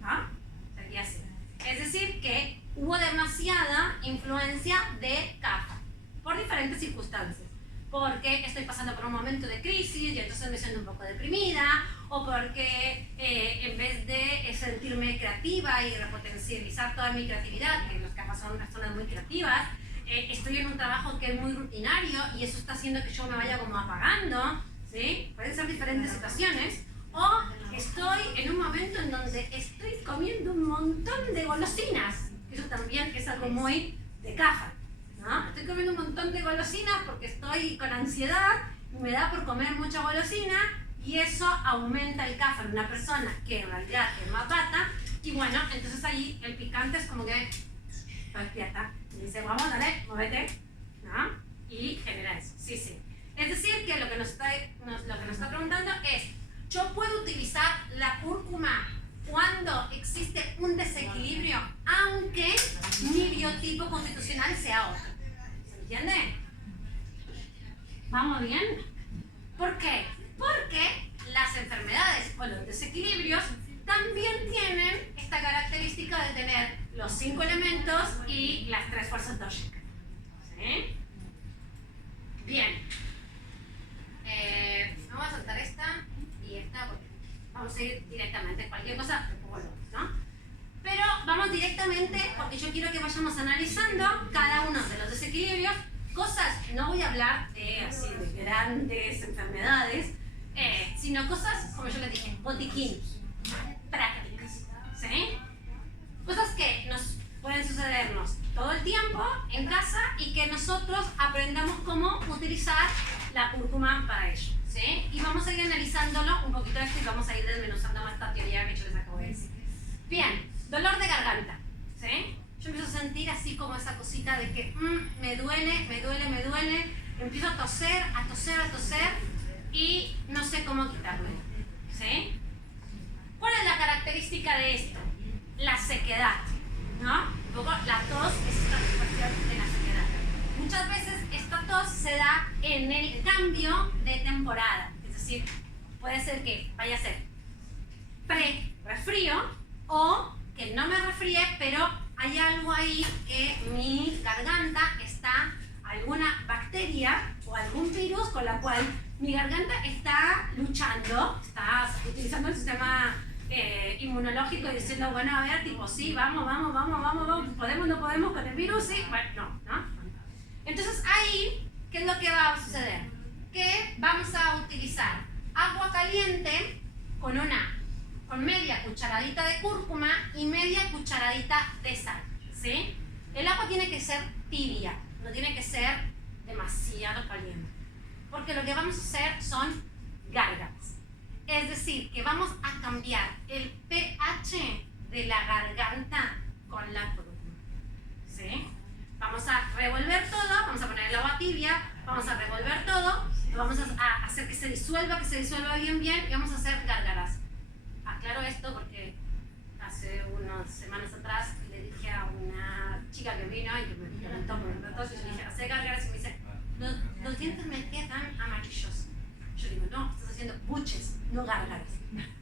¿no? Sería así. Es decir, que hubo demasiada influencia de CAFA por diferentes circunstancias. Porque estoy pasando por un momento de crisis y entonces me siento un poco deprimida, o porque en vez de sentirme creativa y repotencializar toda mi creatividad, que los CAFA son personas muy creativas, estoy en un trabajo que es muy rutinario y eso está haciendo que yo me vaya como apagando, ¿sí? Pueden ser diferentes situaciones. O estoy en un momento en donde estoy comiendo un montón de golosinas. Eso también es algo muy de CAFA, ¿no? Estoy comiendo un montón de golosinas porque estoy con ansiedad y me da por comer mucha golosina y eso aumenta el CAFA en una persona que en realidad es más bata y bueno, entonces ahí el picante es como que despierta y dice, vamos, dale, muévete, ¿no? Y genera eso, sí, sí. Es decir, que lo que nos está preguntando es, ¿yo puedo utilizar la cúrcuma cuando existe un desequilibrio, aunque mi biotipo constitucional sea otro? ¿Se entiende? ¿Vamos bien? ¿Por qué? Porque las enfermedades o los desequilibrios también tienen esta característica de tener los 5 elementos y las 3 fuerzas dóxicas. ¿Sí? Bien. Vamos a saltar esta y esta porque vamos a ir directamente. Cualquier cosa, ¿no? Pero vamos directamente porque yo quiero que vayamos analizando cada uno de los desequilibrios. Cosas, no voy a hablar así de grandes enfermedades, sino cosas, como yo les dije, botiquín, prácticas, ¿sí? Cosas que nos pueden sucedernos todo el tiempo en casa y que nosotros aprendamos cómo utilizar la cúrcuma para ello, ¿sí? Y vamos a ir analizándolo un poquito esto y vamos a ir desmenuzando más esta teoría que yo les acabo de decir. Bien, dolor de garganta, ¿sí? Yo empiezo a sentir así como esa cosita de que me duele, empiezo a toser y no sé cómo quitármelo, ¿sí? ¿Cuál es la característica de esto? La sequedad, ¿no? Un poco la tos es esta cuestión de la sequedad. Muchas veces esta tos se da en el cambio de temporada, es decir, puede ser que vaya a ser pre-resfrío o que no me resfríe, pero hay algo ahí que mi garganta está, alguna bacteria o algún virus con la cual mi garganta está luchando, está utilizando el sistema inmunológico y diciendo, bueno, a ver, tipo, sí, vamos, podemos, no podemos con el virus, sí, bueno, no. Entonces ahí, ¿qué es lo que va a suceder? Que vamos a utilizar agua caliente con media cucharadita de cúrcuma y media cucharadita de sal, ¿sí? El agua tiene que ser tibia, no tiene que ser demasiado caliente, porque lo que vamos a hacer son gárgaras. Es decir, que vamos a cambiar el pH de la garganta con la cúrcuma, ¿sí? Vamos a revolver todo, vamos a poner el agua tibia, vamos a revolver todo, vamos a hacer que se disuelva bien y vamos a hacer gárgaras. Aclaro esto porque hace unas semanas atrás le dije a una chica que vino y que me preguntó por el datos y yo le dije, hacer gárgaras y me dice, los dientes me quedan amarillos. Yo digo, no, estás haciendo buches, no gárgaras.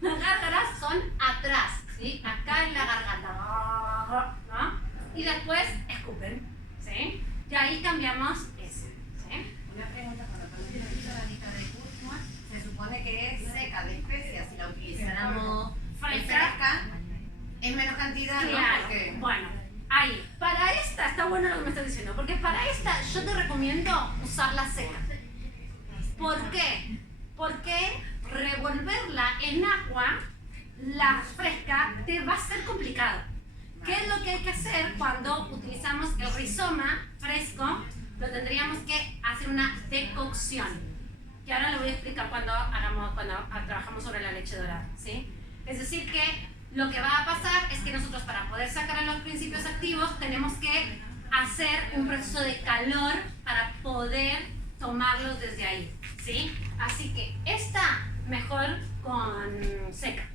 Las gárgaras son atrás, ¿sí? Acá en la garganta, ¿no? Y después escupen, ¿sí? Y ahí cambiamos eso, ¿sí? Una pregunta, cuando ponemos la granita de cúrcuma, se supone que es seca de especias, si la utilizáramos fresca, es menos cantidad, ¿no? Claro, Porque... bueno, ahí, para esta, está bueno lo que me estás diciendo, porque para esta yo te recomiendo usarla seca. ¿Por qué? Porque revolverla en agua, la fresca, te va a ser complicado. ¿Qué es lo que hay que hacer cuando utilizamos el rizoma fresco? Lo tendríamos que hacer una decocción. Que ahora lo voy a explicar cuando trabajamos sobre la leche dorada, ¿sí? Es decir que lo que va a pasar es que nosotros para poder sacar a los principios activos tenemos que hacer un proceso de calor para poder tomarlos desde ahí, ¿sí? Así que esta mejor con seca,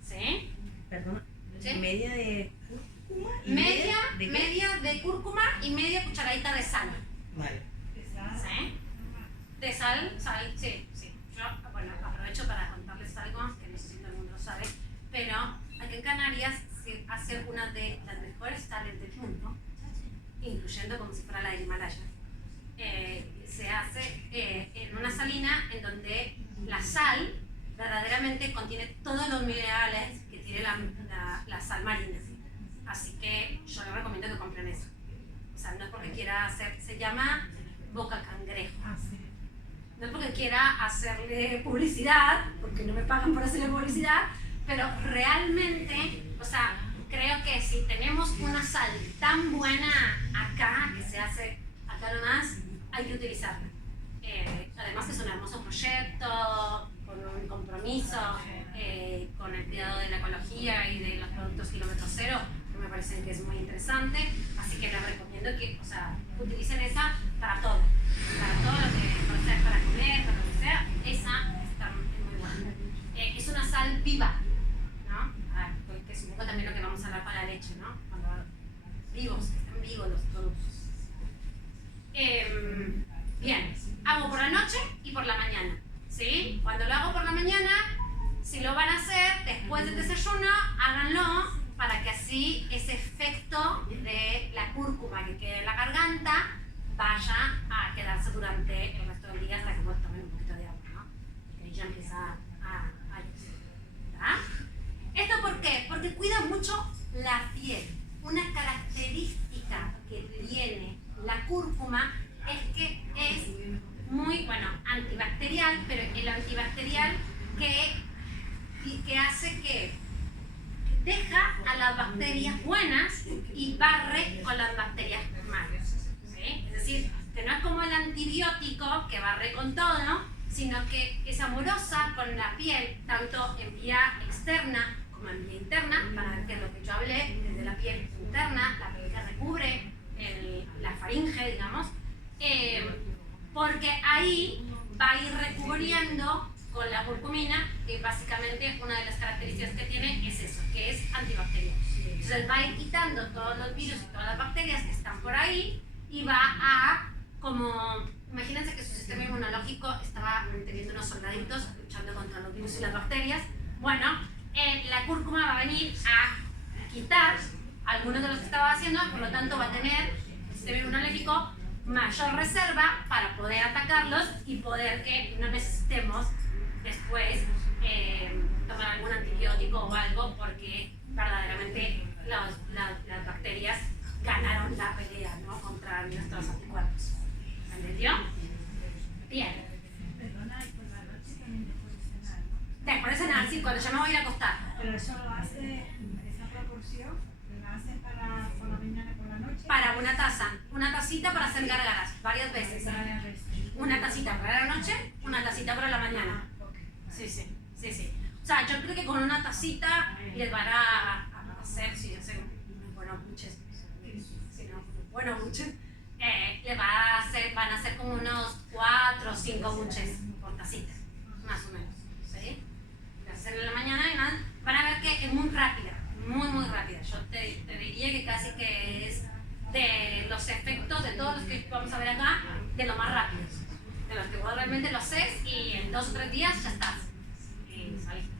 ¿sí? Perdón, ¿Sí? media de cúrcuma y media de cúrcuma y media cucharadita de sal. Vale. ¿Sí? De sal, sí. Yo, bueno, aprovecho para contarles algo que no sé si todo el mundo lo sabe, pero aquí en Canarias se hace una de las mejores sales del mundo, incluyendo como si fuera la del Himalaya. Se hace en una salina en donde la sal verdaderamente contiene todos los minerales que tiene la sal marina. Así que yo les recomiendo que compren eso. O sea, no es porque quiera hacer, se llama boca cangrejo. No es porque quiera hacerle publicidad, porque no me pagan por hacerle publicidad, pero realmente, o sea, creo que si tenemos una sal tan buena acá, que se hace acá nomás, hay que utilizarla. Además que es un hermoso proyecto, con un compromiso, con el cuidado de la ecología y de los productos kilómetro cero, que me parecen que es muy interesante, así que les recomiendo que, o sea, utilicen esa para todo lo que para comer, para lo que sea, esa está muy buena. Es una sal viva, ¿no? Que supongo también lo que vamos a hablar para la leche, ¿no? Cuando están vivos los productos. Bien, hago por la noche y por la mañana, ¿sí? Cuando lo hago por la mañana, si lo van a hacer después del desayuno, háganlo para que así ese efecto de la cúrcuma que queda en la garganta vaya a quedarse durante el resto del día hasta que puedas tomar un poquito de agua, ¿no? Porque ahí ya empieza a ¿está? ¿Esto por qué? Porque cuida mucho la piel. Una característica que tiene la cúrcuma es que es muy, antibacterial, pero el antibacterial que hace que deja a las bacterias buenas y barre con las bacterias malas, ¿sí? Es decir, que no es como el antibiótico que barre con todo, sino que es amorosa con la piel, tanto en vía externa como en vía interna, para ver qué es lo que yo hablé, desde la piel interna, la piel que recubre la faringe, digamos, porque ahí va a ir recubriendo con la curcumina, que básicamente una de las características que tiene es eso, que es antibacterial. Entonces va a ir quitando todos los virus y todas las bacterias que están por ahí y va a, como, imagínense que su sistema inmunológico estaba teniendo unos soldaditos luchando contra los virus y las bacterias. Bueno, la cúrcuma va a venir a quitar algunos de los que estaba haciendo, por lo tanto va a tener el sistema inmunológico mayor reserva para poder atacarlos y poder que no necesitemos después tomar algún antibiótico o algo, porque verdaderamente las bacterias ganaron la pelea, ¿no?, contra nuestros anticuerpos. ¿Me entendió? Bien. Perdona, y por la noche también después de cenar, ¿no? Después de cenar, sí, cuando ya me voy a ir a acostar. Pero eso lo hace, esa proporción, ¿lo hace para por la mañana y por la noche? Para una tacita para hacer gárgaras, varias veces. Una tacita para la noche, una tacita para la mañana. Sí. Sí, sí. O sea, yo creo que con una tacita les van a hacer, si hacen buenos buches, si no, buenos buches, van a hacer como unos 4 o 5 buches por tacita, más o menos, ¿sí? Las hacen en la mañana y nada, van a ver que es muy rápida, muy rápida. Yo te diría que casi que es de los efectos de todos los que vamos a ver acá, de lo más rápido, de los que vos realmente lo haces y en 2 o 3 días ya estás. Saliste.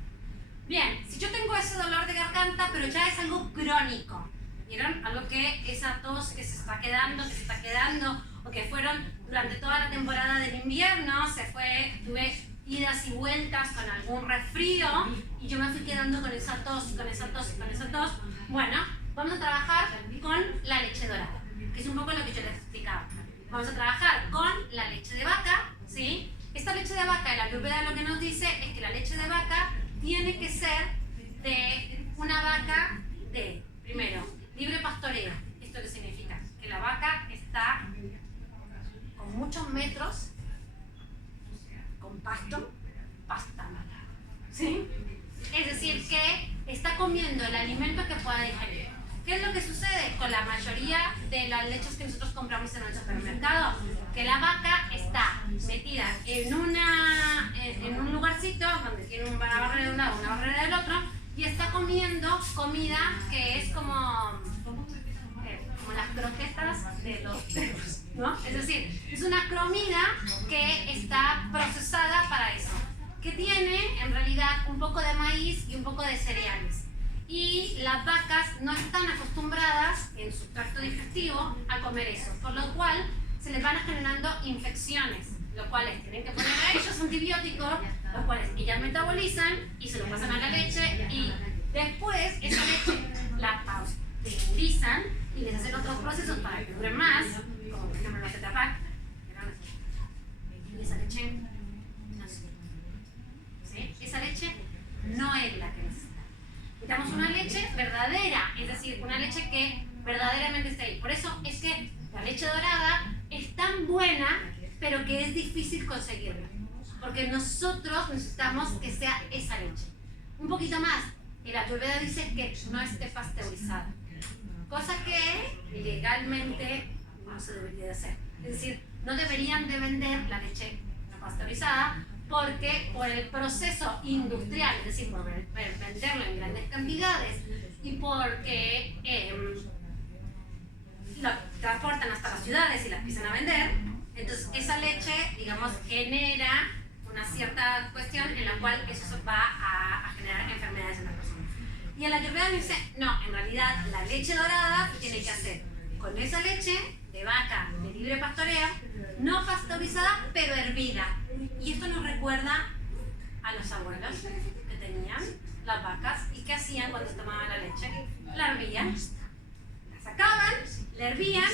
Bien, si yo tengo ese dolor de garganta, pero ya es algo crónico, ¿vieron? Algo que esa tos que se está quedando, o que fueron durante toda la temporada del invierno, tuve idas y vueltas con algún resfrío, y yo me fui quedando con esa tos. Bueno, vamos a trabajar con la leche dorada, que es un poco lo que yo les explicaba. Vamos a trabajar con la leche de vaca, ¿sí? Esta leche de vaca, la Ayurveda lo que nos dice es que la leche de vaca tiene que ser de una vaca de, primero, libre pastoreo. ¿Esto qué significa? Que la vaca está con muchos metros, con pasto, pastando, ¿sí? Es decir, que está comiendo el alimento que pueda digerir. ¿Qué es lo que sucede con la mayoría de las leches que nosotros compramos en el supermercado? Que la vaca está metida en un lugarcito donde tiene una barrera de un lado, una barrera del otro, y está comiendo comida que es como las croquetas de los perros, ¿no? Es decir, es una comida que está procesada para eso, que tiene en realidad un poco de maíz y un poco de cereales. Y las vacas no están acostumbradas en su tracto digestivo a comer eso, por lo cual se les van generando infecciones, los cuales tienen que poner a ellos antibióticos, los cuales ellas metabolizan y se lo pasan a la leche, y después esa leche la pasteurizan y les hacen otros procesos para que duren más, como por ejemplo la Tetra Pak, y esa leche no sirve, ¿sí? Esa leche no es la que necesitamos. Necesitamos una leche verdadera, es decir, una leche que verdaderamente esté ahí. Por eso es que la leche dorada es tan buena, pero que es difícil conseguirla, porque nosotros necesitamos que sea esa leche. Un poquito más, el Ayurveda dice que no esté pasteurizada, cosa que legalmente no se debería de hacer. Es decir, no deberían de vender la leche no pasteurizada, porque por el proceso industrial, es decir, por venderlo en grandes cantidades y porque lo transportan hasta las ciudades y la empiezan a vender, entonces esa leche, digamos, genera una cierta cuestión en la cual eso va a generar enfermedades en la persona. Y el Ayurveda dice, no, en realidad la leche dorada tiene que hacer con esa leche de vaca de libre pastoreo, no pasteurizada, pero hervida. Y esto nos recuerda a los abuelos que tenían las vacas y que hacían cuando tomaban la leche. La hervían, la sacaban, la hervían,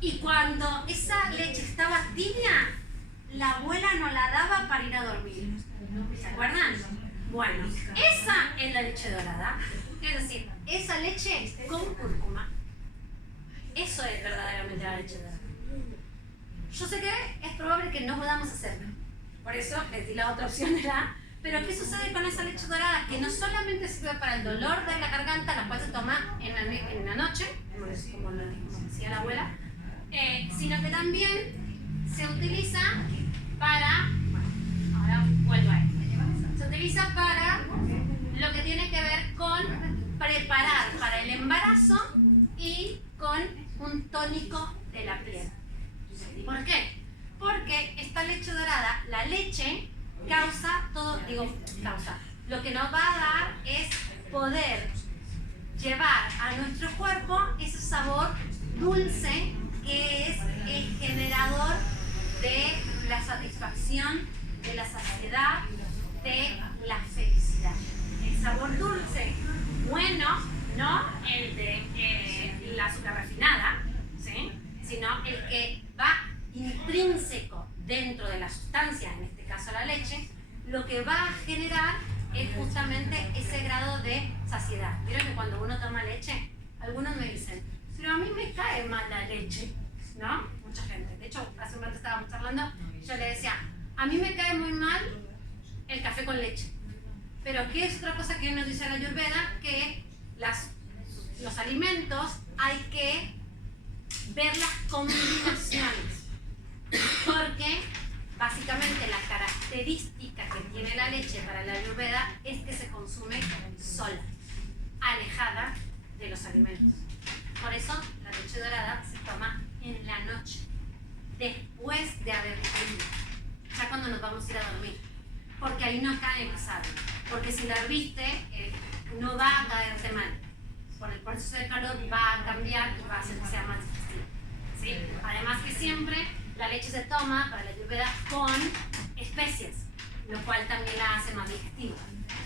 y cuando esa leche estaba tibia, la abuela nos la daba para ir a dormir. ¿Se acuerdan? Bueno, esa es la leche dorada, es decir, esa leche con cúrcuma. Eso es verdaderamente la leche dorada. Yo sé que es probable que no podamos hacerlo, por eso les di la otra opción de la. Pero ¿qué sucede con esa leche dorada? Que no solamente sirve para el dolor de la garganta, la cual se toma en la noche, como decía la abuela, sino que también se utiliza para, ahora vuelvo a él, se utiliza para lo que tiene que ver con preparar para el embarazo y con un tónico de la piel. ¿Por qué? Porque esta leche dorada, la leche causa lo que nos va a dar es poder llevar a nuestro cuerpo ese sabor dulce que es el generador de la satisfacción, de la saciedad, de la felicidad. El sabor dulce, bueno, no el de la azúcar refinada, ¿sí?, sino el que va intrínseco dentro de la sustancia, en este caso la leche, lo que va a generar es justamente ese grado de saciedad. Vieron que cuando uno toma leche, algunos me dicen, pero a mí me cae mal la leche, ¿no? Mucha gente. De hecho, hace un rato estábamos charlando, yo le decía, a mí me cae muy mal el café con leche. Pero ¿qué es otra cosa que nos dice la Ayurveda? Que los alimentos hay que ver las combinaciones. Porque básicamente la característica que tiene la leche para la Ayurveda es que se consume sola, alejada de los alimentos. Por eso la leche dorada se toma en la noche, después de haber comido, ya cuando nos vamos a ir a dormir, porque ahí no cae pesado, porque si la herviste no va a caerte mal, por el proceso de calor va a cambiar y va a hacer que sea más digestivo, ¿sí? Además que siempre la leche se toma para la Ayurveda con especias, lo cual también la hace más digestiva,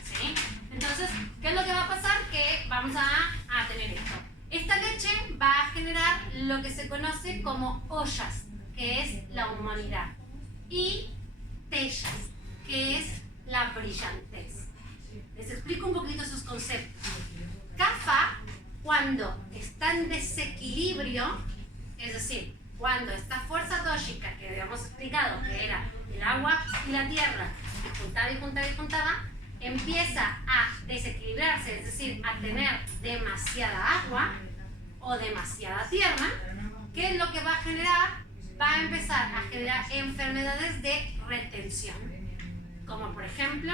¿sí? Entonces, ¿qué es lo que va a pasar? Que vamos a tener esto. Esta leche va a generar lo que se conoce como ollas, que es la humanidad, y tellas, que es la brillantez. Les explico un poquito esos conceptos. Kapha, cuando está en desequilibrio, es decir, cuando esta fuerza dóshica que habíamos explicado, que era el agua y la tierra, y juntaba, empieza a desequilibrarse, es decir, a tener demasiada agua o demasiada tierra, ¿qué es lo que va a generar? Va a empezar a generar enfermedades de retención, como por ejemplo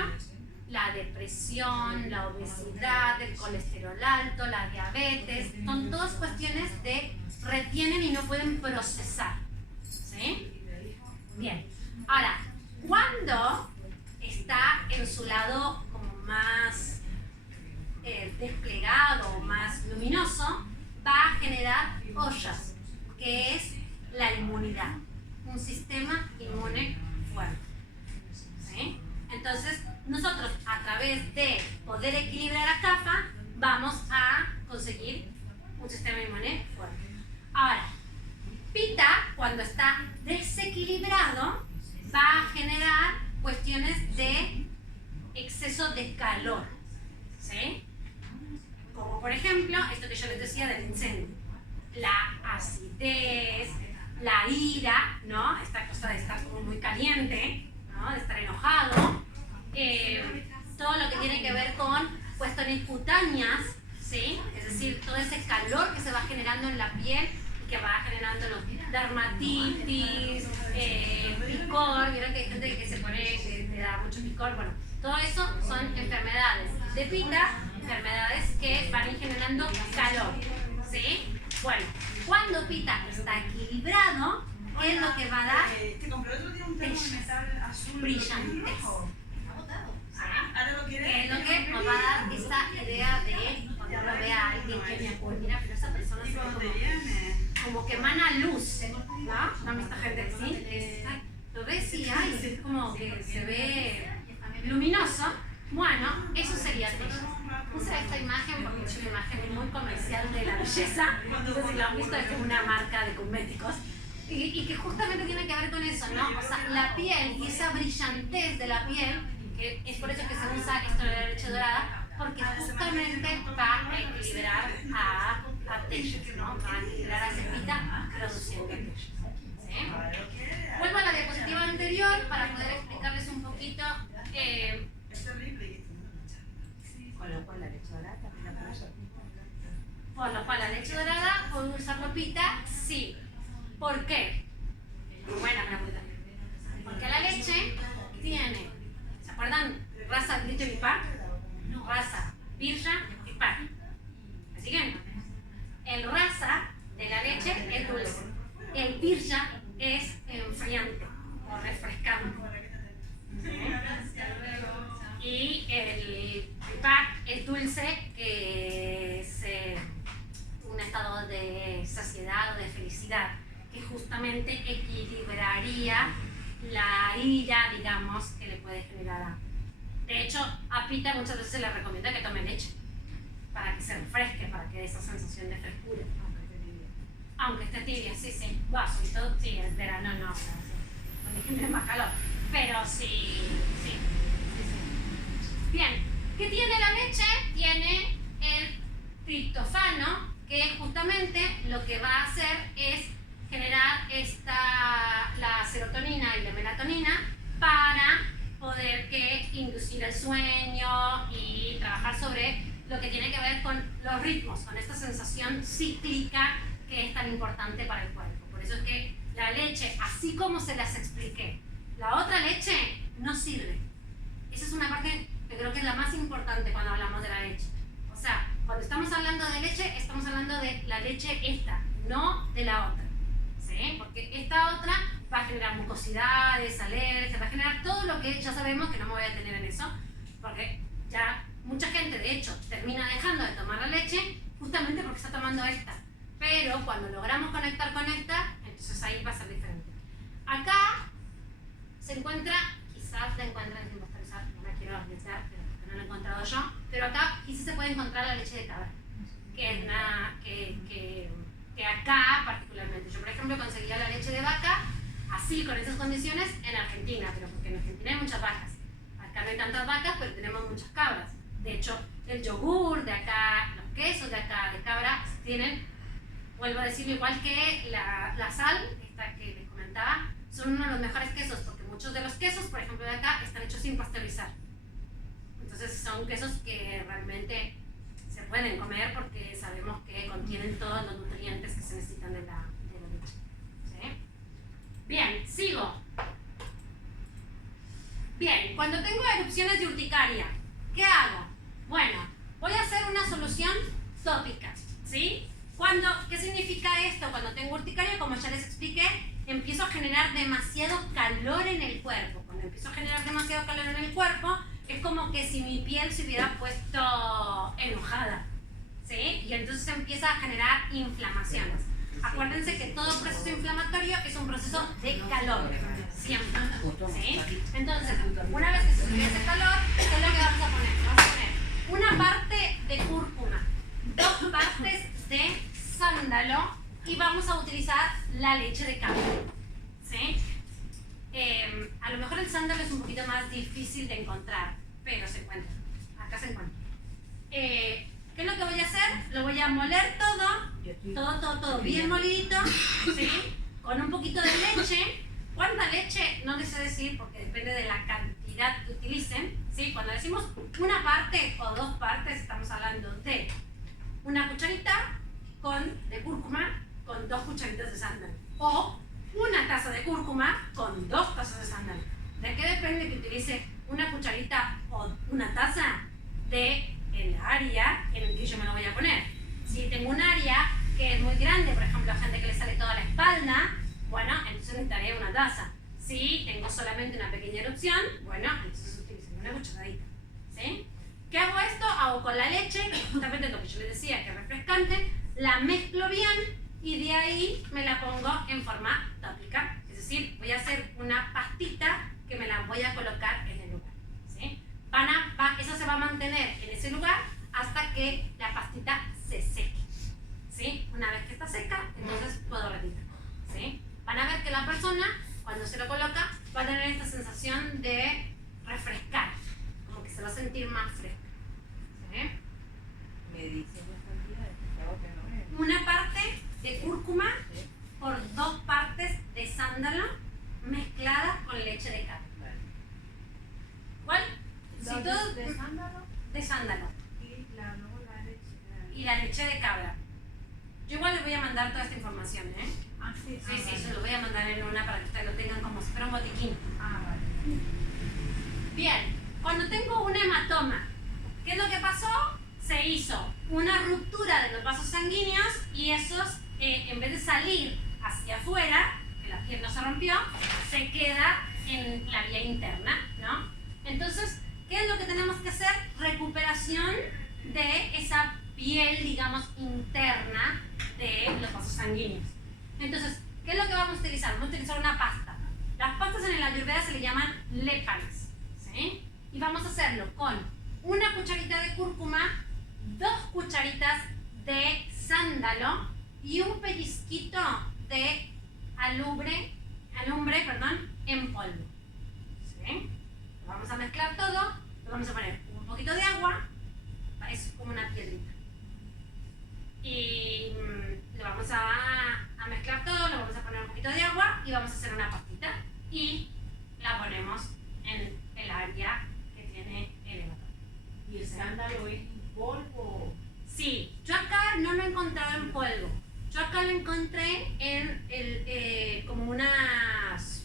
la depresión, la obesidad, el colesterol alto, la diabetes, son todas cuestiones de retienen y no pueden procesar, ¿sí? Bien, ahora, cuando está en su lado como más desplegado, más luminoso, va a generar ollas, que es la inmunidad, un sistema inmune fuerte, ¿sí? Entonces, nosotros a través de poder equilibrar a Kapha, vamos a conseguir un sistema inmune fuerte. Ahora, Pitta, cuando está desequilibrado, va a generar cuestiones de exceso de calor, ¿sí? Como por ejemplo, esto que yo les decía del incendio, la acidez, la ira, ¿no? Esta cosa de estar como muy caliente, ¿no? De estar enojado, todo lo que tiene que ver con cuestiones cutáneas, ¿sí? Es decir, todo ese calor que se va generando en la piel y que va generando los dermatitis, picor, vieron que hay gente que se pone, que le da mucho picor, bueno, todo eso son enfermedades de Pitta, enfermedades que van generando calor, ¿sí? Bueno, cuando Pitta está equilibrado, ¿qué es lo que va a dar? Te compré otro día un metal azul brillantez. ¿Qué Que es lo que nos va a dar esa idea de cuando uno ve a alguien que me acuerda, mira, pero esa persona se ve como que emana luz, ¿no? ¿No han visto gente así? Lo ves y ay, es como que se ve luminoso. Bueno, eso sería tellas. Usa esta imagen porque es una imagen muy comercial de la belleza. No sé si lo han visto, es como una marca de cosméticos. Y que justamente tiene que ver con eso, ¿no? O sea, la piel y esa brillantez de la piel, que es por eso que se usa esto de la leche dorada, porque justamente va a equilibrar a tellas, ¿no? Va a equilibrar a Pitta produciendo tellas. ¿Sí? Vuelvo a la diapositiva anterior para poder explicarles un poquito. Con lo cual la leche dorada también la puedo usar. Por lo cual la leche dorada, ¿puedo usarlo Pitta? Sí. ¿Por qué? Buena pregunta. Porque la leche tiene, ¿se acuerdan? Raza, Grito y Vipar. Raza, Virya y Vipar. ¿Me siguen? El raza de la leche es dulce. El Virya es enfriante o refrescante. Y el Vipar es dulce, que es un estado de saciedad o de felicidad, que justamente equilibraría la ira, digamos, que le puede generar a... De hecho, a Pitta muchas veces se le recomienda que tome leche, para que se refresque, para que dé esa sensación de frescura. Aunque esté tibia, sí, sí. Bueno, sobre todo, sí, el verano no, porque tiene más calor. Pero sí, sí, sí, sí. Bien, ¿qué tiene la leche? Tiene el triptofano, que justamente lo que va a hacer es generar la serotonina y la melatonina para poder que inducir el sueño y trabajar sobre lo que tiene que ver con los ritmos, con esta sensación cíclica que es tan importante para el cuerpo. Por eso es que la leche, así como se las expliqué, la otra leche no sirve. Esa es una parte que creo que es la más importante cuando hablamos de la leche. O sea, cuando estamos hablando de leche, estamos hablando de la leche esta, no de la otra. ¿Sí? Porque esta otra va a generar mucosidades, alergias, va a generar todo lo que ya sabemos, que no me voy a detener en eso, porque ya mucha gente de hecho termina dejando de tomar la leche justamente porque está tomando esta. Pero cuando logramos conectar con esta, entonces ahí va a ser diferente. Acá se encuentra, quizás la encuentren sin pasteurizar, no la quiero arriesgar, pero no la he encontrado yo, pero acá quizás se puede encontrar la leche de cabra, que es una, que acá particularmente. Yo por ejemplo conseguía la leche de vaca así, con esas condiciones, en Argentina, pero porque en Argentina hay muchas vacas. Acá no hay tantas vacas, pero tenemos muchas cabras. De hecho, el yogur de acá, los quesos de acá, de cabra, tienen, vuelvo a decirlo, igual que la sal, esta que les comentaba, son uno de los mejores quesos, porque muchos de los quesos, por ejemplo de acá, están hechos sin pasteurizar. Entonces son quesos que realmente se pueden comer porque sabemos que contienen todos los nutrientes que se necesitan de la leche. ¿Sí? Bien, sigo. Bien, cuando tengo erupciones de urticaria, ¿qué hago? Bueno, voy a hacer una solución tópica, ¿sí? ¿Qué significa esto? Cuando tengo urticaria, como ya les expliqué, empiezo a generar demasiado calor en el cuerpo. Cuando empiezo a generar demasiado calor en el cuerpo, es como que si mi piel se hubiera puesto enojada, ¿sí? Y entonces empieza a generar inflamaciones. Acuérdense que todo proceso inflamatorio es un proceso de calor, siempre, ¿sí? Entonces, una vez que se sube ese calor, ¿qué es lo que vamos a poner? Vamos a poner una parte de cúrcuma, 2 partes de sándalo y vamos a utilizar la leche de cabra, ¿sí? A lo mejor el sándalo es un poquito más difícil de encontrar, pero se encuentra, acá se encuentra. ¿Qué es lo que voy a hacer? Lo voy a moler todo bien molidito, ¿sí? Con un poquito de leche. ¿Cuánta leche? No les sé decir porque depende de la cantidad que utilicen, ¿sí? Cuando decimos una parte o 2 partes, estamos hablando de una cucharita de cúrcuma con 2 cucharitas de sándalo. O una taza de cúrcuma con 2 tazas de sándalo. ¿De qué depende que utilice una cucharita o una taza? De el área en el que yo me lo voy a poner. Si tengo un área que es muy grande, por ejemplo, a gente que le sale toda la espalda, bueno, entonces necesitaré una taza. Si tengo solamente una pequeña erupción, bueno, entonces utilizo una cucharadita, ¿sí? ¿Qué hago esto? Hago con la leche, que justamente lo que yo les decía, que es refrescante, la mezclo bien y de ahí me la pongo en forma tópica. Es decir, voy a hacer una pastita que me la voy a colocar en el lugar, ¿sí? Esa se va a mantener en ese lugar hasta que la pastita se seque, ¿sí? Una vez que está seca, entonces puedo retirar, ¿sí? Van a ver que la persona, cuando se lo coloca, va a tener esta sensación de refrescar, como que se va a sentir más fresca, ¿sí? Me dicen las cantidades, claro que no es. Una parte de cúrcuma por 2 partes de sándalo mezcladas con leche de cabra. ¿Cuál? Si todo ¿De sándalo? de sándalo Luego la leche. y la leche de cabra. Yo igual les voy a mandar toda esta información, ¿eh? Ah, sí. Sí, se lo voy a mandar en una para que ustedes lo tengan como si fuera un botiquín. Ah, vale. Bien, cuando tengo un hematoma, ¿qué es lo que pasó? Se hizo una ruptura de los vasos sanguíneos y esos, en vez de salir hacia afuera, que la piel no se rompió, se queda en la vía interna, ¿no? Entonces, ¿qué es lo que tenemos que hacer? Recuperación de esa piel, digamos, interna de los vasos sanguíneos. Entonces, ¿qué es lo que vamos a utilizar? Vamos a utilizar una pasta. Las pastas en el Ayurveda se le llaman lépanas, ¿sí? Y vamos a hacerlo con una cucharita de cúrcuma, 2 cucharitas de sándalo y un pellizquito de alumbre, en polvo, ¿sí? Lo vamos a mezclar todo, lo vamos a poner un poquito de agua, es como una piedrita. Y lo vamos a mezclar todo, lo vamos a poner un poquito de agua y vamos a hacer una pastita y la ponemos en el polvo. Yo acá lo encontré en como unas...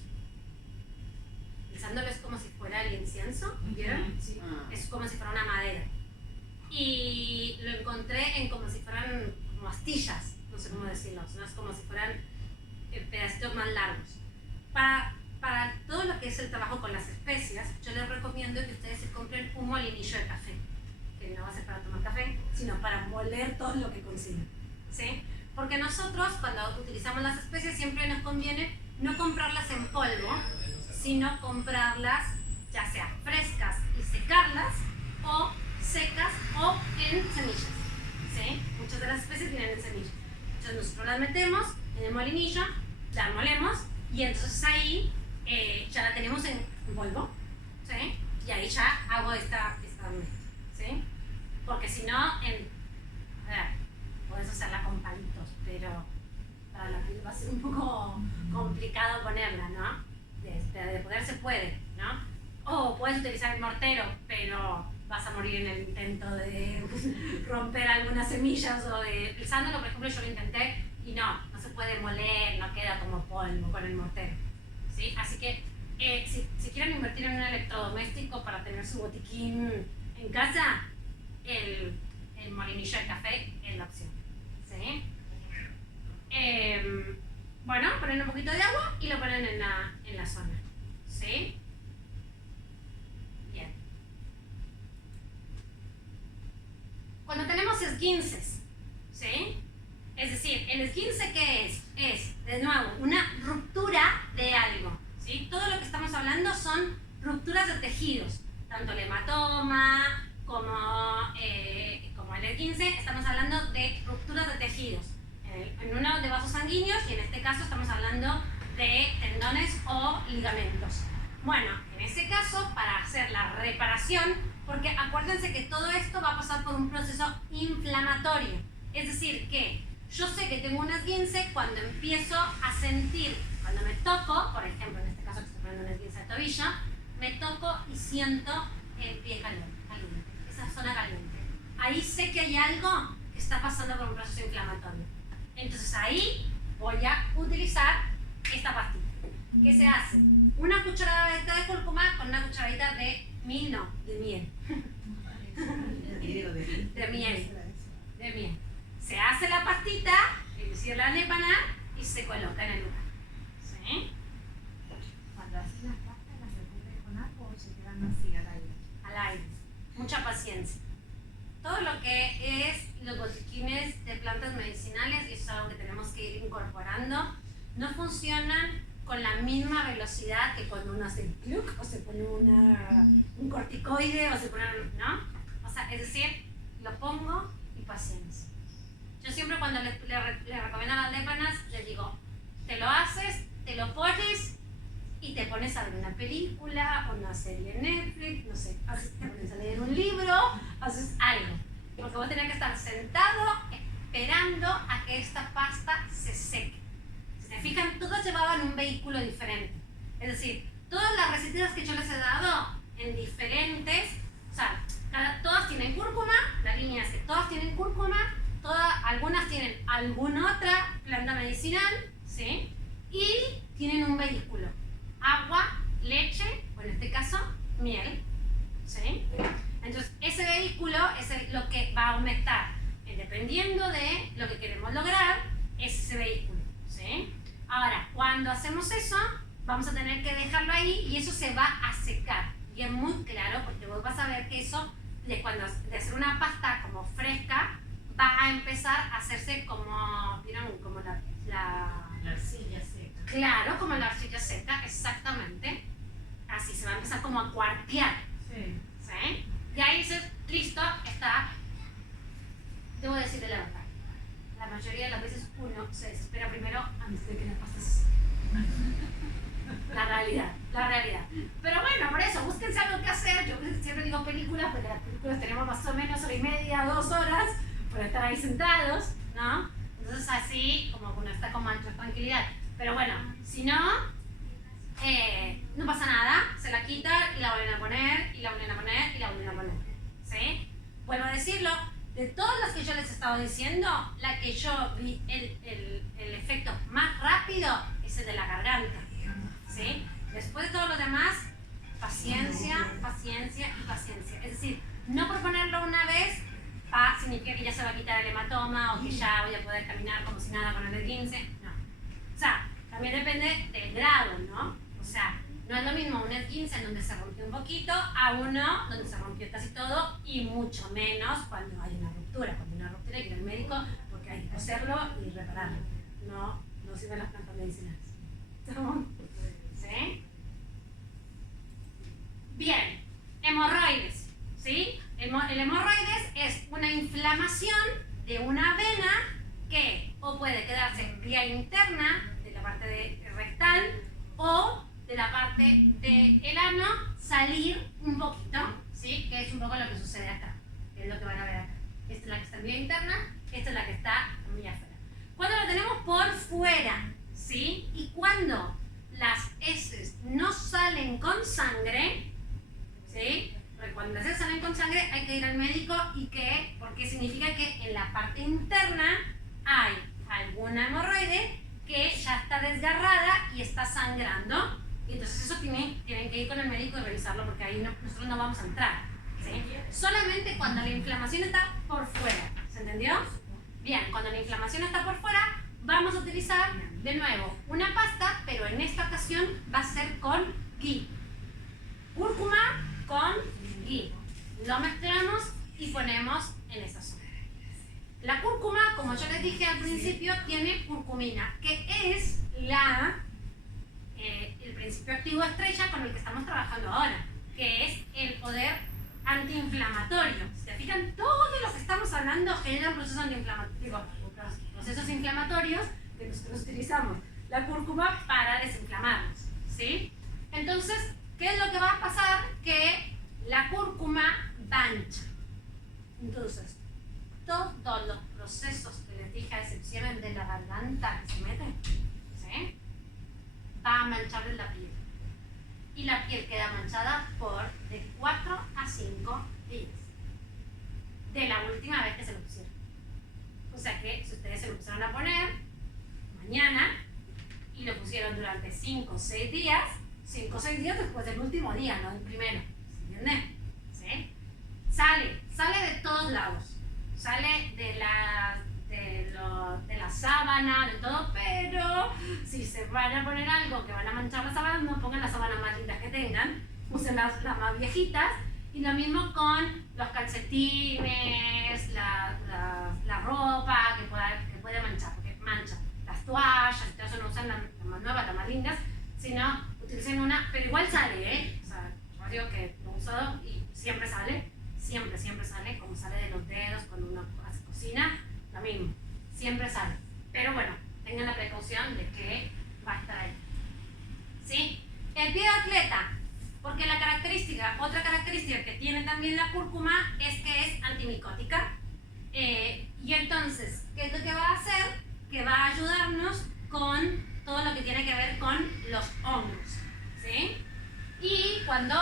El sándalo es como si fuera el incienso, ¿vieron? Sí. Es como si fuera una madera. Y lo encontré en como si fueran como astillas, no sé cómo decirlo, ¿no? Es como si fueran pedacitos más largos. Para todo lo que es el trabajo con las especias, yo les recomiendo que ustedes se compren un molinillo de café, que no va a ser para tomar café, sino para moler todo lo que consiguen, ¿sí? Porque nosotros, cuando utilizamos las especias, siempre nos conviene no comprarlas en polvo, sino comprarlas ya sea frescas y secarlas, o secas o en semillas, ¿sí? Muchas de las especies vienen en semillas. Entonces nosotros las metemos en el molinillo, las molemos y entonces ahí ya la tenemos en polvo, ¿sí? Y ahí ya hago esta mezcla, ¿sí? Porque si no, a ver, puedes hacerla con palitos, pero para la piel va a ser un poco complicado ponerla, ¿no? De poder se puede, ¿no? O puedes utilizar el mortero, pero vas a morir en el intento de romper algunas semillas o de... El sándalo, por ejemplo, yo lo intenté y no se puede moler, no queda como polvo con el mortero, ¿sí? Así que si quieren invertir en un electrodoméstico para tener su botiquín en casa, el molinillo de café es la opción, ¿sí? Bueno, ponen un poquito de agua y lo ponen en la zona, ¿sí? Bien. Cuando tenemos esguinces, ¿sí? Es decir, el esguince, ¿qué es? Es, de nuevo, una ruptura de algo, ¿sí? Todo lo que estamos hablando son rupturas de tejidos, tanto el hematoma como el esguince, estamos hablando de rupturas de tejidos. En uno de vasos sanguíneos y en este caso estamos hablando de tendones o ligamentos. Bueno, en ese caso, para hacer la reparación, porque acuérdense que todo esto va a pasar por un proceso inflamatorio, es decir, que yo sé que tengo un esguince cuando empiezo a sentir, cuando me toco, por ejemplo, en este caso que estoy poniendo un esguince de tobillo, me toco y siento el pie caliente, esa zona caliente. Ahí sé que hay algo que está pasando por un proceso inflamatorio. Entonces ahí voy a utilizar esta pastilla. ¿Qué se hace? Una cucharadita de cúrcuma con una cucharadita de miel, no, de miel. De miel. Se hace la pastita, le la népana y se coloca en el lugar. ¿Sí? Cuando haces las pastas, ¿las recubres con algo o se quedan así al aire? Al aire. Mucha paciencia. Todo lo que es los botiquines de plantas medicinales, y eso es algo que tenemos que ir incorporando, no funcionan con la misma velocidad que cuando uno hace el cluck o se pone un corticoide o se pone, ¿no? O sea, es decir, lo pongo y paciencia. Yo siempre cuando le recomiendo a las lépanas, les digo, te lo haces, te lo pones y te pones a ver una película o una serie en Netflix, no sé, te pones a leer un libro, haces algo. Porque vos tenés que estar sentado esperando a que esta pasta se seque. Si se fijan, todas llevaban un vehículo diferente. Es decir, todas las recetas que yo les he dado en diferentes, o sea, todas tienen cúrcuma, la línea es que todas tienen cúrcuma, algunas tienen alguna otra planta medicinal, ¿sí? Y tienen un vehículo. Agua, leche, o en este caso, miel, ¿sí? Entonces, ese vehículo es lo que va a aumentar, dependiendo de lo que queremos lograr, es ese vehículo, ¿sí? Ahora, cuando hacemos eso, vamos a tener que dejarlo ahí y eso se va a secar. Y es muy claro, porque vos vas a ver que eso, de hacer una pasta como fresca, va a empezar a hacerse como, ¿vieron? Como la arcilla seca. Claro, como la arcilla seca, exactamente. Así se va a empezar como a cuartear. Sí. ¿Sí? Y ahí dices, listo, está. Debo decirle la verdad. La mayoría de las veces uno se desespera primero antes de que la pases. La realidad. Pero bueno, por eso, búsquense algo que hacer. Yo siempre digo películas, porque las películas tenemos más o menos 1:30, 2 horas, para estar ahí sentados, ¿no? Entonces así, como uno está con más tranquilidad. Pero bueno, si no, no pasa nada, se la quita y la vuelven a poner, y la vuelven a poner, y la vuelven a poner, ¿sí? Vuelvo a decirlo, de todas las que yo les he estado diciendo, la que yo vi el efecto más rápido es el de la garganta, ¿sí? Después de todos los demás, paciencia, paciencia y paciencia. Es decir, no por ponerlo una vez significa que ya se va a quitar el hematoma o que ya voy a poder caminar como si nada con el esguince. No. O sea, también depende del grado, ¿no? O sea, no es lo mismo un esguince en donde se rompió un poquito a uno donde se rompió casi todo y mucho menos cuando hay una ruptura. Cuando hay una ruptura hay que ir al médico porque hay que coserlo y repararlo. No sirven las plantas medicinales. ¿Sí? Bien, hemorroides, ¿sí? El hemorroides es una inflamación de una vena que o puede quedarse vía interna de la parte rectal o de la parte del ano salir un poquito, ¿sí? Que es un poco lo que sucede acá, que es lo que van a ver acá. Esta es la que está en vía interna, esta es la que está en vía afuera. Cuando lo tenemos por fuera, ¿sí? Y cuando las heces no salen con sangre, ¿sí? Porque cuando las heces salen con sangre hay que ir al médico porque significa que en la parte interna hay alguna hemorroide que ya está desgarrada y está sangrando. Y entonces eso tienen que ir con el médico y revisarlo porque ahí nosotros no vamos a entrar, ¿sí? Solamente cuando la inflamación está por fuera, ¿se entendió? Bien, cuando la inflamación está por fuera, vamos a utilizar de nuevo una pasta, pero en esta ocasión va a ser con ghee. Cúrcuma con ghee. Lo mezclamos y ponemos en esa zona. La cúrcuma, como yo les dije al principio, tiene curcumina, que es el principio activo estrella con el que estamos trabajando ahora, que es el poder antiinflamatorio. Si te fijan, todo lo que estamos hablando genera un proceso antiinflamatorio, procesos inflamatorios que nosotros utilizamos la cúrcuma para desinflamarnos, ¿sí? Entonces, ¿qué es lo que va a pasar? Que la cúrcuma mancha. Entonces, todos los procesos que les dije, a excepción de la garganta que se meten, ¿sí? Va a mancharles la piel. Y la piel queda manchada por de 4 a 5 días. De la última vez que se lo pusieron. O sea que si ustedes se lo empezaron a poner mañana y lo pusieron durante 5 o 6 días, 5 o 6 días después del último día, no del primero. ¿Se entiende? ¿Sí? Sale de todos lados. Sale de la sábana, de todo, pero si se van a poner algo que van a manchar la sábana, no pongan las sábanas más lindas que tengan, usen las más viejitas. Y lo mismo con los calcetines, la ropa que puede manchar, porque mancha. Las toallas, y todo eso no usan las más nuevas, las más lindas, sino utilicen una, pero igual sale, ¿eh? O sea, yo digo que lo he usado y siempre sale, como sale de los dedos cuando uno hace cocina, lo mismo, siempre sale. Pero bueno, tengan la precaución de que va a estar ahí. ¿Sí? El pie de atleta, porque otra característica que tiene también la cúrcuma es que es antimicótica. Y entonces, ¿qué es lo que va a hacer? Que va a ayudarnos con todo lo que tiene que ver con los hongos, ¿sí? Y cuando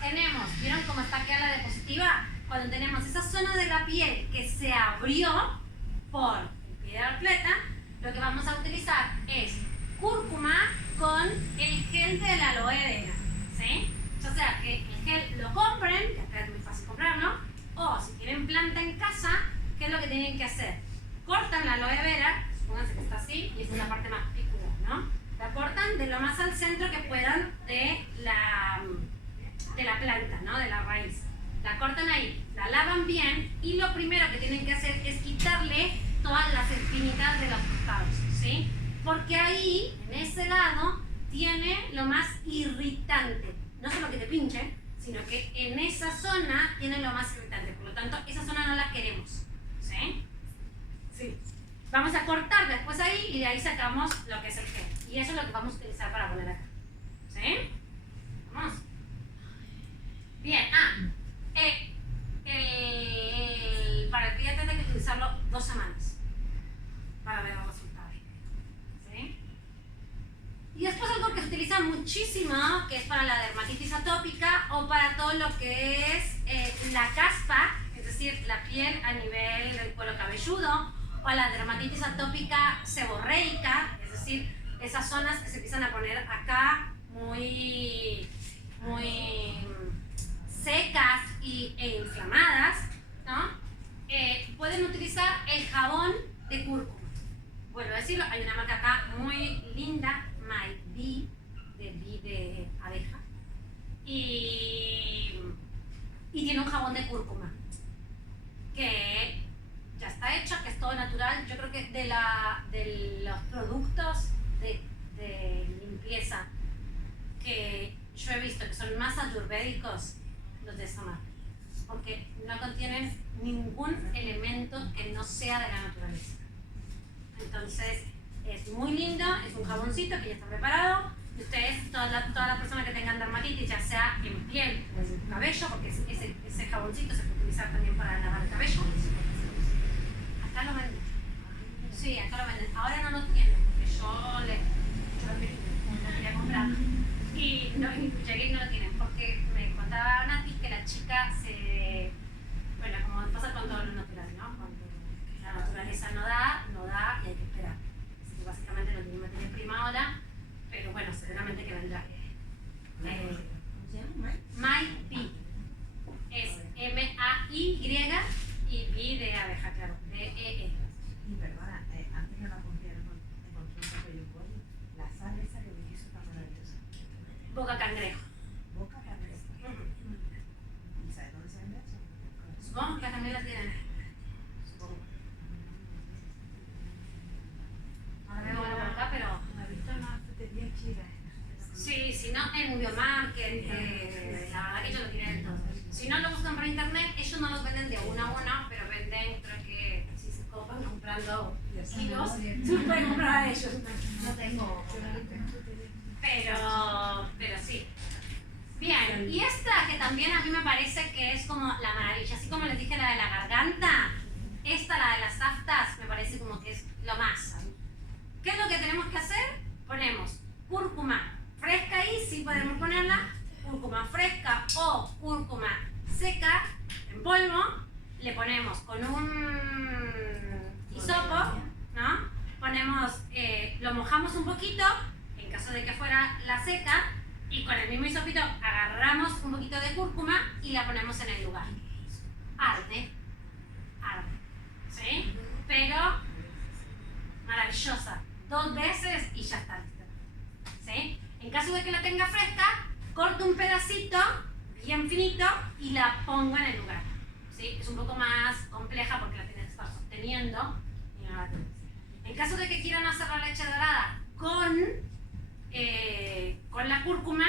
tenemos, ¿vieron cómo está aquí la diapositiva? Cuando tenemos esa zona de la piel que se abrió por el pie de atleta, lo que vamos a utilizar es cúrcuma con el gel de la aloe vera, ¿sí? O sea, que el gel lo compren, que acá es muy fácil comprarlo, o si tienen planta en casa, ¿qué es lo que tienen que hacer? Cortan la aloe vera, supónganse que está así, y esta es la parte más picuda, ¿no? La cortan de lo más al centro que puedan de la planta, ¿no? De la raíz. La cortan ahí, la lavan bien, y lo primero que tienen que hacer es quitarle todas las espinitas de los costados, ¿sí? Porque ahí, en ese lado, tiene lo más irritante. No solo que te pinche, sino que en esa zona tiene lo más irritante. Por lo tanto, esa zona no la queremos, ¿sí? Sí. Vamos a cortar después ahí y de ahí sacamos lo que es el gel. Y eso es lo que vamos a utilizar para poner acá. ¿Sí? Vamos. Bien. Para el pie hay que utilizarlo 2 semanas para ver los resultados. ¿Sí? Y después algo que se utiliza muchísimo, que es para la dermatitis atópica o para todo lo que es la caspa, es decir, la piel a nivel del cuero cabelludo, o la dermatitis atópica seborreica, es decir, esas zonas que se empiezan a poner acá muy secas e inflamadas, ¿no? Pueden utilizar el jabón de cúrcuma. Vuelvo a decirlo, hay una marca acá muy linda, My Bee, de abeja, y tiene un jabón de cúrcuma que ya está hecho, que es todo natural. Yo creo que de los productos de limpieza que yo he visto que son más ayurvédicos, los de esta marca, porque no contienen ningún elemento que no sea de la naturaleza. Entonces es muy lindo, es un jaboncito que ya está preparado. Y ustedes, todas las personas que tengan dermatitis, ya sea en piel o en cabello, porque ese jaboncito se puede utilizar también para lavar el cabello. Acá lo venden. Sí, acá lo venden. Ahora no lo tienen, porque yo lo quería comprar. Y no, llegué y no lo tienen, porque me contaba Nati que la chica bueno, como pasa con todo lo natural, ¿no? Cuando la naturaleza no da y hay que esperar. Así que básicamente no tiene materia prima ahora, pero bueno, seguramente que vendrá. My Bee. Es M-A-Y y Bee de abeja, claro. D-E-E. Y perdona, antes de la confiar en control de un pollo, la sal esa que me hizo tan maravillosa. Boca cangrejo. Boca cangrejo. ¿Y sabes dónde se vende eso? Supongo que también la tienen. Supongo. Ahora veo algo por acá, pero. La he visto en una frutería china. Sí, si no en Biomarket, la verdad que ellos lo tienen todo. Si no lo buscan por internet, ellos no los venden de uno a uno, pero venden, creo que si se copan comprando kilos, se los pueden comprar a ellos. No tengo. Pero sí. Bien, y esta que también a mí me parece que es como la maravilla, así como les dije la de la garganta, esta, la de las aftas, me parece como que es lo más. ¿Qué es lo que tenemos que hacer? Ponemos cúrcuma fresca ahí, sí podemos ponerla, cúrcuma fresca o cúrcuma seca en polvo, le ponemos con un hisopo, ¿no? Ponemos, lo mojamos un poquito, en caso de que fuera la seca, y con el mismo hisopito agarramos un poquito de cúrcuma y la ponemos en el lugar. Arde, ¿sí? Pero maravillosa, 2 veces y ya está lista, ¿sí? En caso de que la tenga fresca, corto un pedacito bien finito y la pongo en el lugar, ¿sí? Es un poco más compleja porque la tienes que estar sosteniendo y no la tienes. En caso de que quieran hacer la leche dorada con la cúrcuma,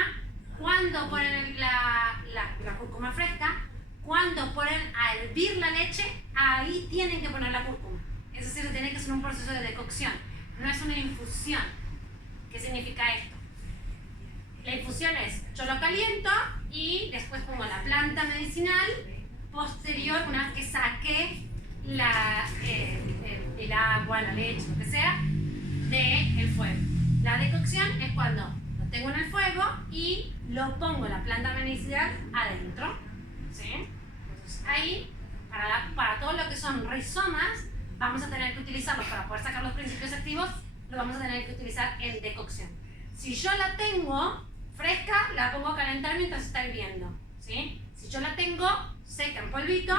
cuando ponen la cúrcuma fresca, cuando ponen a hervir la leche, ahí tienen que poner la cúrcuma. Es decir, tiene que ser un proceso de decocción, no es una infusión. ¿Qué significa esto? La infusión es, yo lo caliento y después pongo la planta medicinal posterior, una vez que saque el agua, la leche, lo que sea, del fuego. La decocción es cuando lo tengo en el fuego y lo pongo la planta medicinal adentro, ¿sí? Entonces ahí, para todo lo que son rizomas, vamos a tener que utilizarlos para poder sacar los principios activos, lo vamos a tener que utilizar en decocción. Si yo la tengo fresca, la pongo a calentar mientras está hirviendo, ¿sí? Si yo la tengo seca en polvito,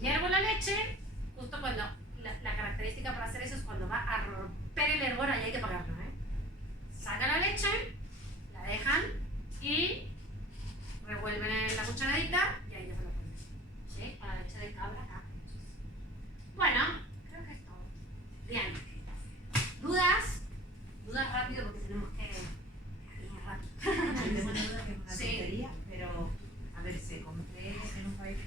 hiervo la leche, justo cuando la característica para hacer eso es cuando va a romper el hervor, ahí hay que apagarlo, ¿eh? Sacan la leche, la dejan y revuelven en la cucharadita y ahí ya se lo ponen, ¿sí? Con la leche de cabra acá. Bueno, creo que es todo. Bien. ¿Dudas? Dudas rápido porque tenemos que ir rápido. Tengo una duda que es una Sí. tontería, pero a ver, se compré en un país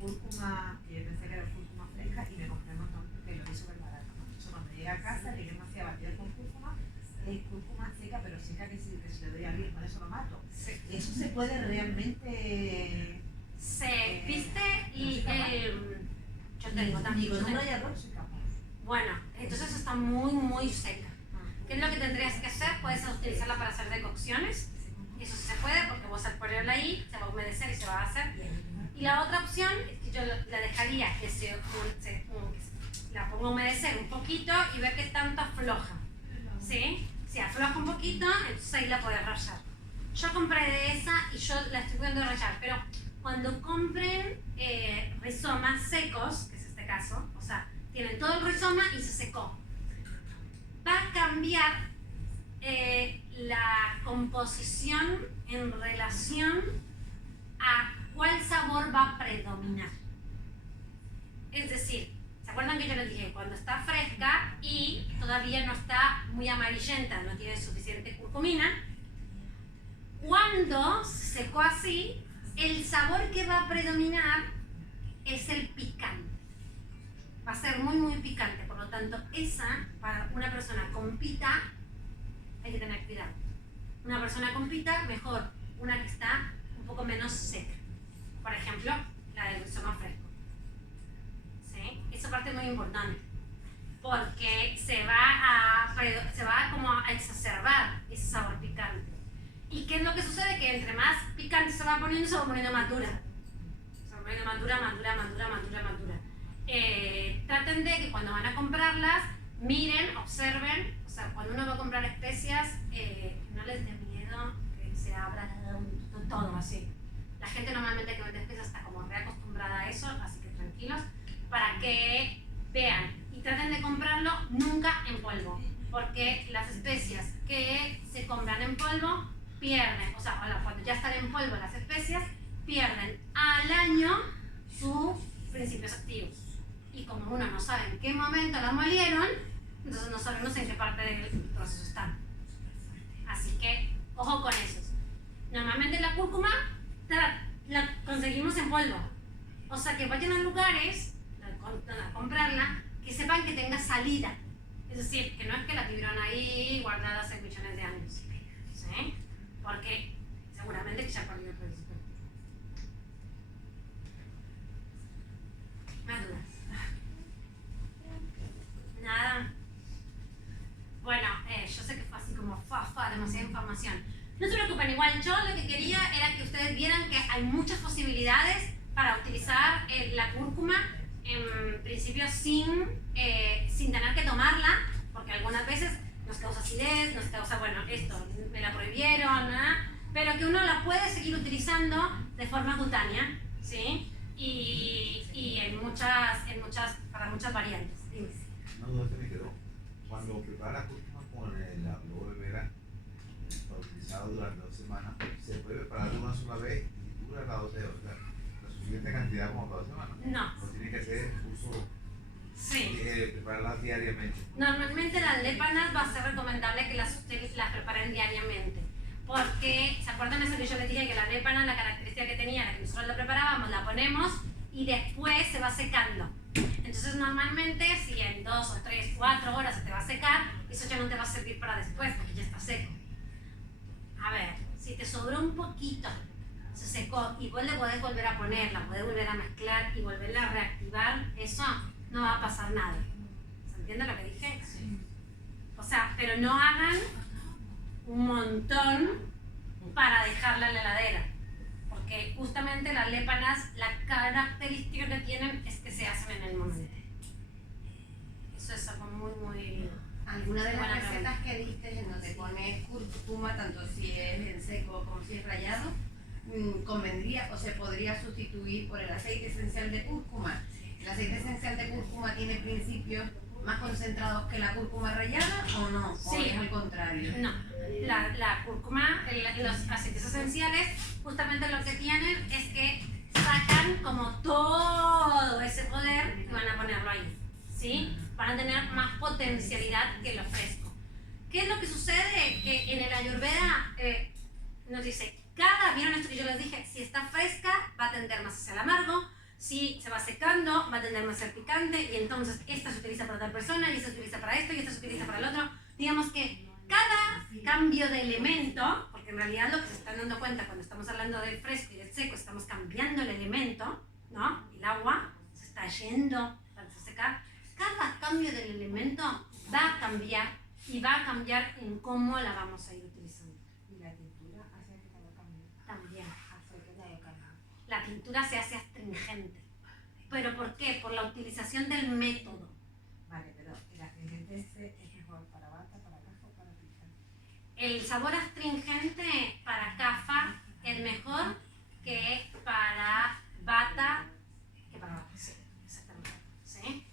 cúrcuma, yo pensé que era cúrcuma fresca y me compré un montón porque lo vi súper barato, ¿no? Entonces cuando llegué a casa le dije hacía batido con cúrcuma, es cúrcuma seca, pero seca que si le doy a alguien, con eso lo mato. Sí. ¿Eso se puede realmente...? ¿Viste? Y yo tengo también. Digo, yo no tengo. hay arroz soy capaz. Bueno, entonces está muy seca. ¿Qué es lo que tendrías que hacer? Puedes utilizarla para hacer decocciones. Eso sí se puede porque vos al ponerla ahí se va a humedecer y se va a hacer. Y la otra opción es que yo la dejaría que la ponga a humedecer un poquito y ver qué tanto afloja. ¿Sí? Si afloja un poquito, entonces ahí la podés rallar. Yo compré de esa y yo la estoy pudiendo rallar, pero cuando compren rizomas secos, que es este caso, o sea, tienen todo el rizoma y se secó, va a cambiar la composición en relación a cuál sabor va a predominar. Es decir, ¿se acuerdan que yo les dije? Cuando está fresca y todavía no está muy amarillenta, no tiene suficiente curcumina, cuando se secó así, el sabor que va a predominar es el picante. Va a ser muy, muy picante. Por lo tanto, esa, para una persona con pita, hay que tener cuidado. Una persona con pita, mejor una que está un poco menos seca. Por ejemplo, la del rizoma fresco. ¿Sí? Esa parte es muy importante. Porque se va como a exacerbar ese sabor picante. ¿Y qué es lo que sucede? Que entre más picante se va poniendo más dura. Se va poniendo más dura. Traten de que cuando van a comprarlas, miren, observen. O sea, cuando uno va a comprar especias, no les dé miedo que se abra todo así. La gente normalmente que vende especias está como reacostumbrada a eso, así que tranquilos, para que vean y traten de comprarlo nunca en polvo. Porque las especias que se compran en polvo pierden, o sea, cuando ya están en polvo las especias, pierden al año sus principios activos. Y como uno no sabe en qué momento la molieron, entonces no sabemos en qué parte del proceso están. Así que, ojo con eso. Normalmente la cúrcuma la conseguimos en polvo. O sea, que vayan a lugares a comprarla que sepan que tenga salida. Es decir, que no es que la tuvieron ahí guardada hace millones de años. ¿Sí? Porque seguramente que ya perdió el principio. ¿Más dudas? Nada. Bueno, yo sé que fue así como demasiada información. No se preocupen, igual yo lo que quería era que ustedes vieran que hay muchas posibilidades para utilizar la cúrcuma, en principio sin tener que tomarla, porque algunas veces nos causa acidez, nos causa, bueno, esto, me la prohibieron, pero que uno la puede seguir utilizando de forma cutánea, ¿sí? Y para muchas variantes. Dime. Una duda que me quedó. Cuando preparas cúrcuma con el aloe vera, utilizado durante 2 semanas, ¿se puede preparar de una sola vez y dura la suficiente cantidad como para 2 semanas? No. ¿O tiene que ser uso? Sí. Prepararlas diariamente. Normalmente las lépanas va a ser recomendable que las preparen diariamente. Porque, ¿se acuerdan eso que yo les dije? Que la lépana, la característica que tenía, la que nosotros la preparábamos, la ponemos y después se va secando. Entonces normalmente si en 2 o 3, 4 horas se te va a secar, eso ya no te va a servir para después porque ya está seco. A ver, si te sobró un poquito, se secó y vos le podés volver a poner, la podés volver a mezclar y volverla a reactivar, eso no va a pasar nada. ¿Se entiende lo que dije? Sí. O sea, pero no hagan un montón para dejarla en la heladera. Porque justamente las lépanas, la característica que tienen es que se hacen en el momento. Eso es algo muy, muy... ¿Alguna de las recetas que diste en donde pones cúrcuma, tanto si es en seco como si es rallado, convendría o se podría sustituir por el aceite esencial de cúrcuma? ¿El aceite esencial de cúrcuma tiene principios más concentrados que la cúrcuma rallada o no? Sí. ¿O es al contrario? No, la cúrcuma, los aceites esenciales, justamente lo que tienen es que sacan como todo ese poder y van a ponerlo ahí, ¿sí? Van a tener más potencialidad que lo fresco. ¿Qué es lo que sucede? Que en el Ayurveda nos dice, ¿vieron esto que yo les dije? Si está fresca, va a tender más hacia el amargo. Si se va secando, va a tender más al picante, y entonces esta se utiliza para tal persona, y esta se utiliza para esto, y esta se utiliza para el otro. Digamos que cada cambio de elemento, porque en realidad lo que se están dando cuenta cuando estamos hablando del fresco y del seco, estamos cambiando el elemento, ¿no? El agua se está yendo para secar. Cada cambio del elemento va a cambiar, y va a cambiar en cómo la vamos a ir utilizando. Y la textura hace que cada cambie. También. Hace que cada cambie. la tintura se hace astringente. ¿Pero por qué? Por la utilización del método. Vale, pero el astringente es mejor para bata, para cafa o para pizza. El sabor astringente para cafa es mejor que para bata, sí, exactamente. ¿Sí?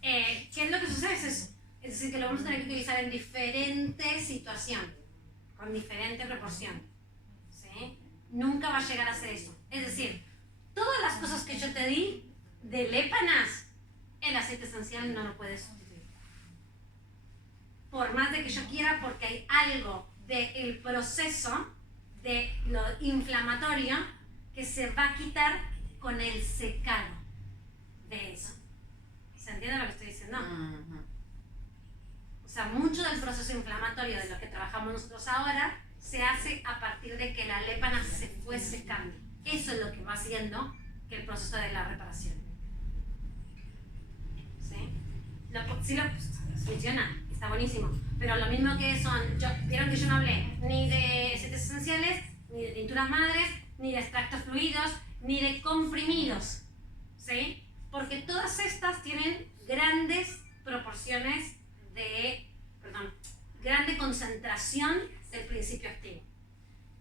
¿Qué es lo que sucede? Es decir, que lo vamos a tener que utilizar en diferentes situaciones, con diferente proporción. ¿Sí? Nunca va a llegar a ser eso. Es decir, todas las cosas que yo te di de lépanas, el aceite esencial no lo puede sustituir. Por más de que yo quiera, porque hay algo del proceso de lo inflamatorio que se va a quitar con el secado de eso. ¿Se entiende lo que estoy diciendo? O sea, mucho del proceso inflamatorio de lo que trabajamos nosotros ahora se hace a partir de que la lépana se fue secando. Eso es lo que va haciendo que el proceso de la reparación. ¿Sí? Funciona, está buenísimo. Pero lo mismo que vieron que yo no hablé ni de aceites esenciales, ni de tinturas madres, ni de extractos fluidos, ni de comprimidos. ¿Sí? Porque todas estas tienen grandes proporciones grande concentración del principio activo.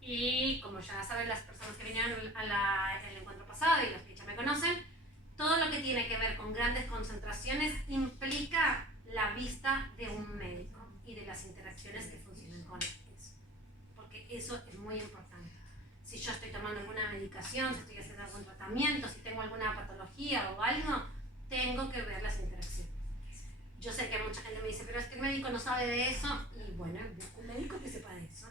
Y como ya saben las personas que vinieron al encuentro pasado y los que ya me conocen, todo lo que tiene que ver con grandes concentraciones implica la vista de un médico y de las interacciones que funcionan con eso. Porque eso es muy importante. Si yo estoy tomando alguna medicación, si estoy haciendo algún tratamiento, si tengo alguna patología o algo, tengo que ver las interacciones. Yo sé que mucha gente me dice, pero es que el médico no sabe de eso. Y bueno, busco un médico que sepa de eso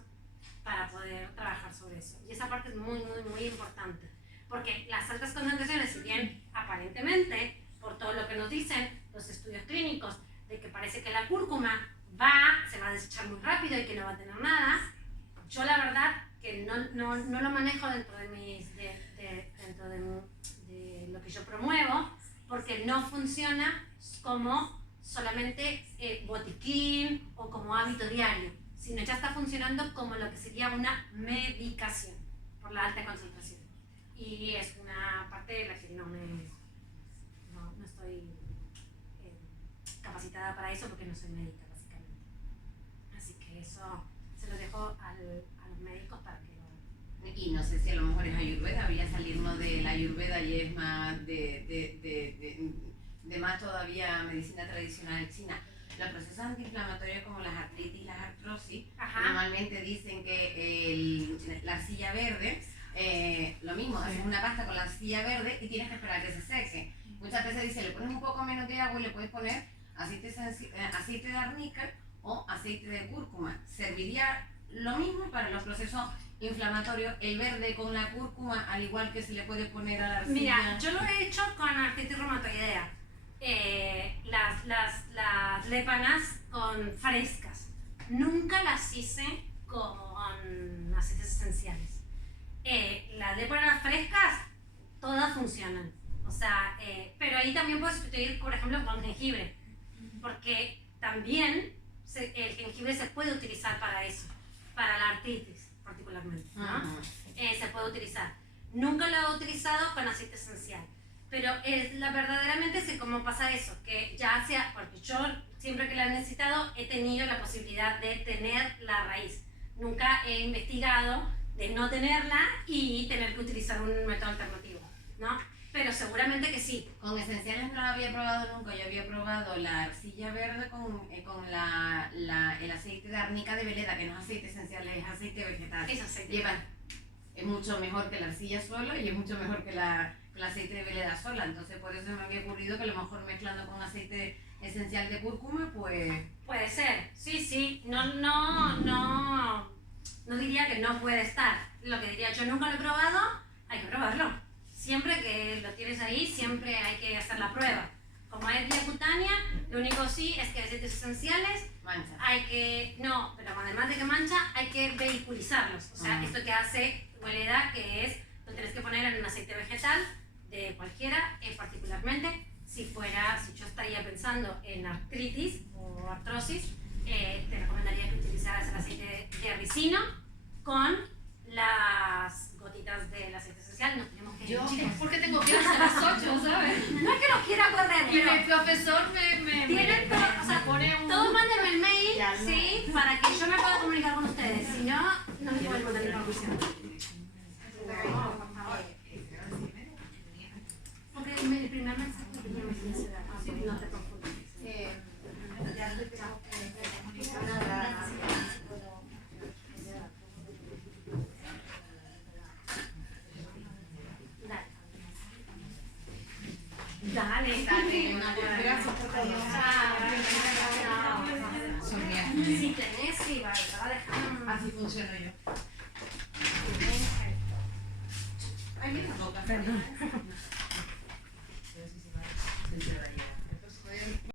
para poder trabajar sobre eso. Y esa parte es muy, muy, muy importante. Porque las altas concentraciones, si bien aparentemente, por todo lo que nos dicen los estudios clínicos, de que parece que la cúrcuma se va a desechar muy rápido y que no va a tener nada, yo la verdad que no lo manejo dentro de lo que yo promuevo, porque no funciona como solamente botiquín o como hábito diario, sino ya está funcionando como lo que sería una medicación por la alta concentración. Y es una parte de la que no estoy capacitada para eso porque no soy médica, básicamente. Así que eso se lo dejo a los médicos para que lo... Y no sé si a lo mejor es ayurveda, habría salirnos de la ayurveda y es más de más todavía medicina tradicional china. Los procesos antiinflamatorios como las artritis y las artrosis, normalmente dicen que la arcilla verde, lo mismo, haces una pasta con la arcilla verde y tienes que esperar a que se seque. Muchas veces dice, le pones un poco menos de agua y le puedes poner aceite de arnica o aceite de cúrcuma. Serviría lo mismo para los procesos inflamatorios, el verde con la cúrcuma, al igual que se le puede poner a la arcilla. Mira, yo lo he hecho con artritis reumatoidea. Las lépanas con frescas. Nunca las hice con aceites esenciales. Las lépanas frescas, todas funcionan. O sea, pero ahí también puedes sustituir, por ejemplo, con jengibre. Porque también el jengibre se puede utilizar para eso, para la artritis particularmente, ¿no? Se puede utilizar. Nunca lo he utilizado con aceite esencial. Pero verdaderamente sé cómo pasa eso, que ya sea, porque yo siempre que la he necesitado he tenido la posibilidad de tener la raíz. Nunca he investigado de no tenerla y tener que utilizar un método alternativo, ¿no? Pero seguramente que sí. Con esenciales no la había probado nunca, yo había probado la arcilla verde con el aceite de arnica de veleda, que no es aceite esencial, es aceite vegetal. Es aceite. Es mucho mejor que la arcilla solo y es mucho mejor que el aceite de veleda sola, entonces por eso me había ocurrido que a lo mejor mezclando con aceite esencial de cúrcuma, pues... Puede ser, sí, no diría que no puede estar. Lo que diría, yo nunca lo he probado, hay que probarlo. Siempre que lo tienes ahí, siempre hay que hacer la prueba. Como es vía cutánea, lo único sí es que aceites esenciales mancha. Pero además de que mancha, hay que vehiculizarlos. O sea, esto que hace Weleda, que es, lo tienes que poner en un aceite vegetal, de cualquiera, particularmente, si yo estaría pensando en artritis o artrosis, te recomendaría que utilizaras el aceite de ricino con las gotitas del aceite esencial. Nos tenemos que Si tenés, sí, va a dejar. Así funciono yo. Ay, mira, boca.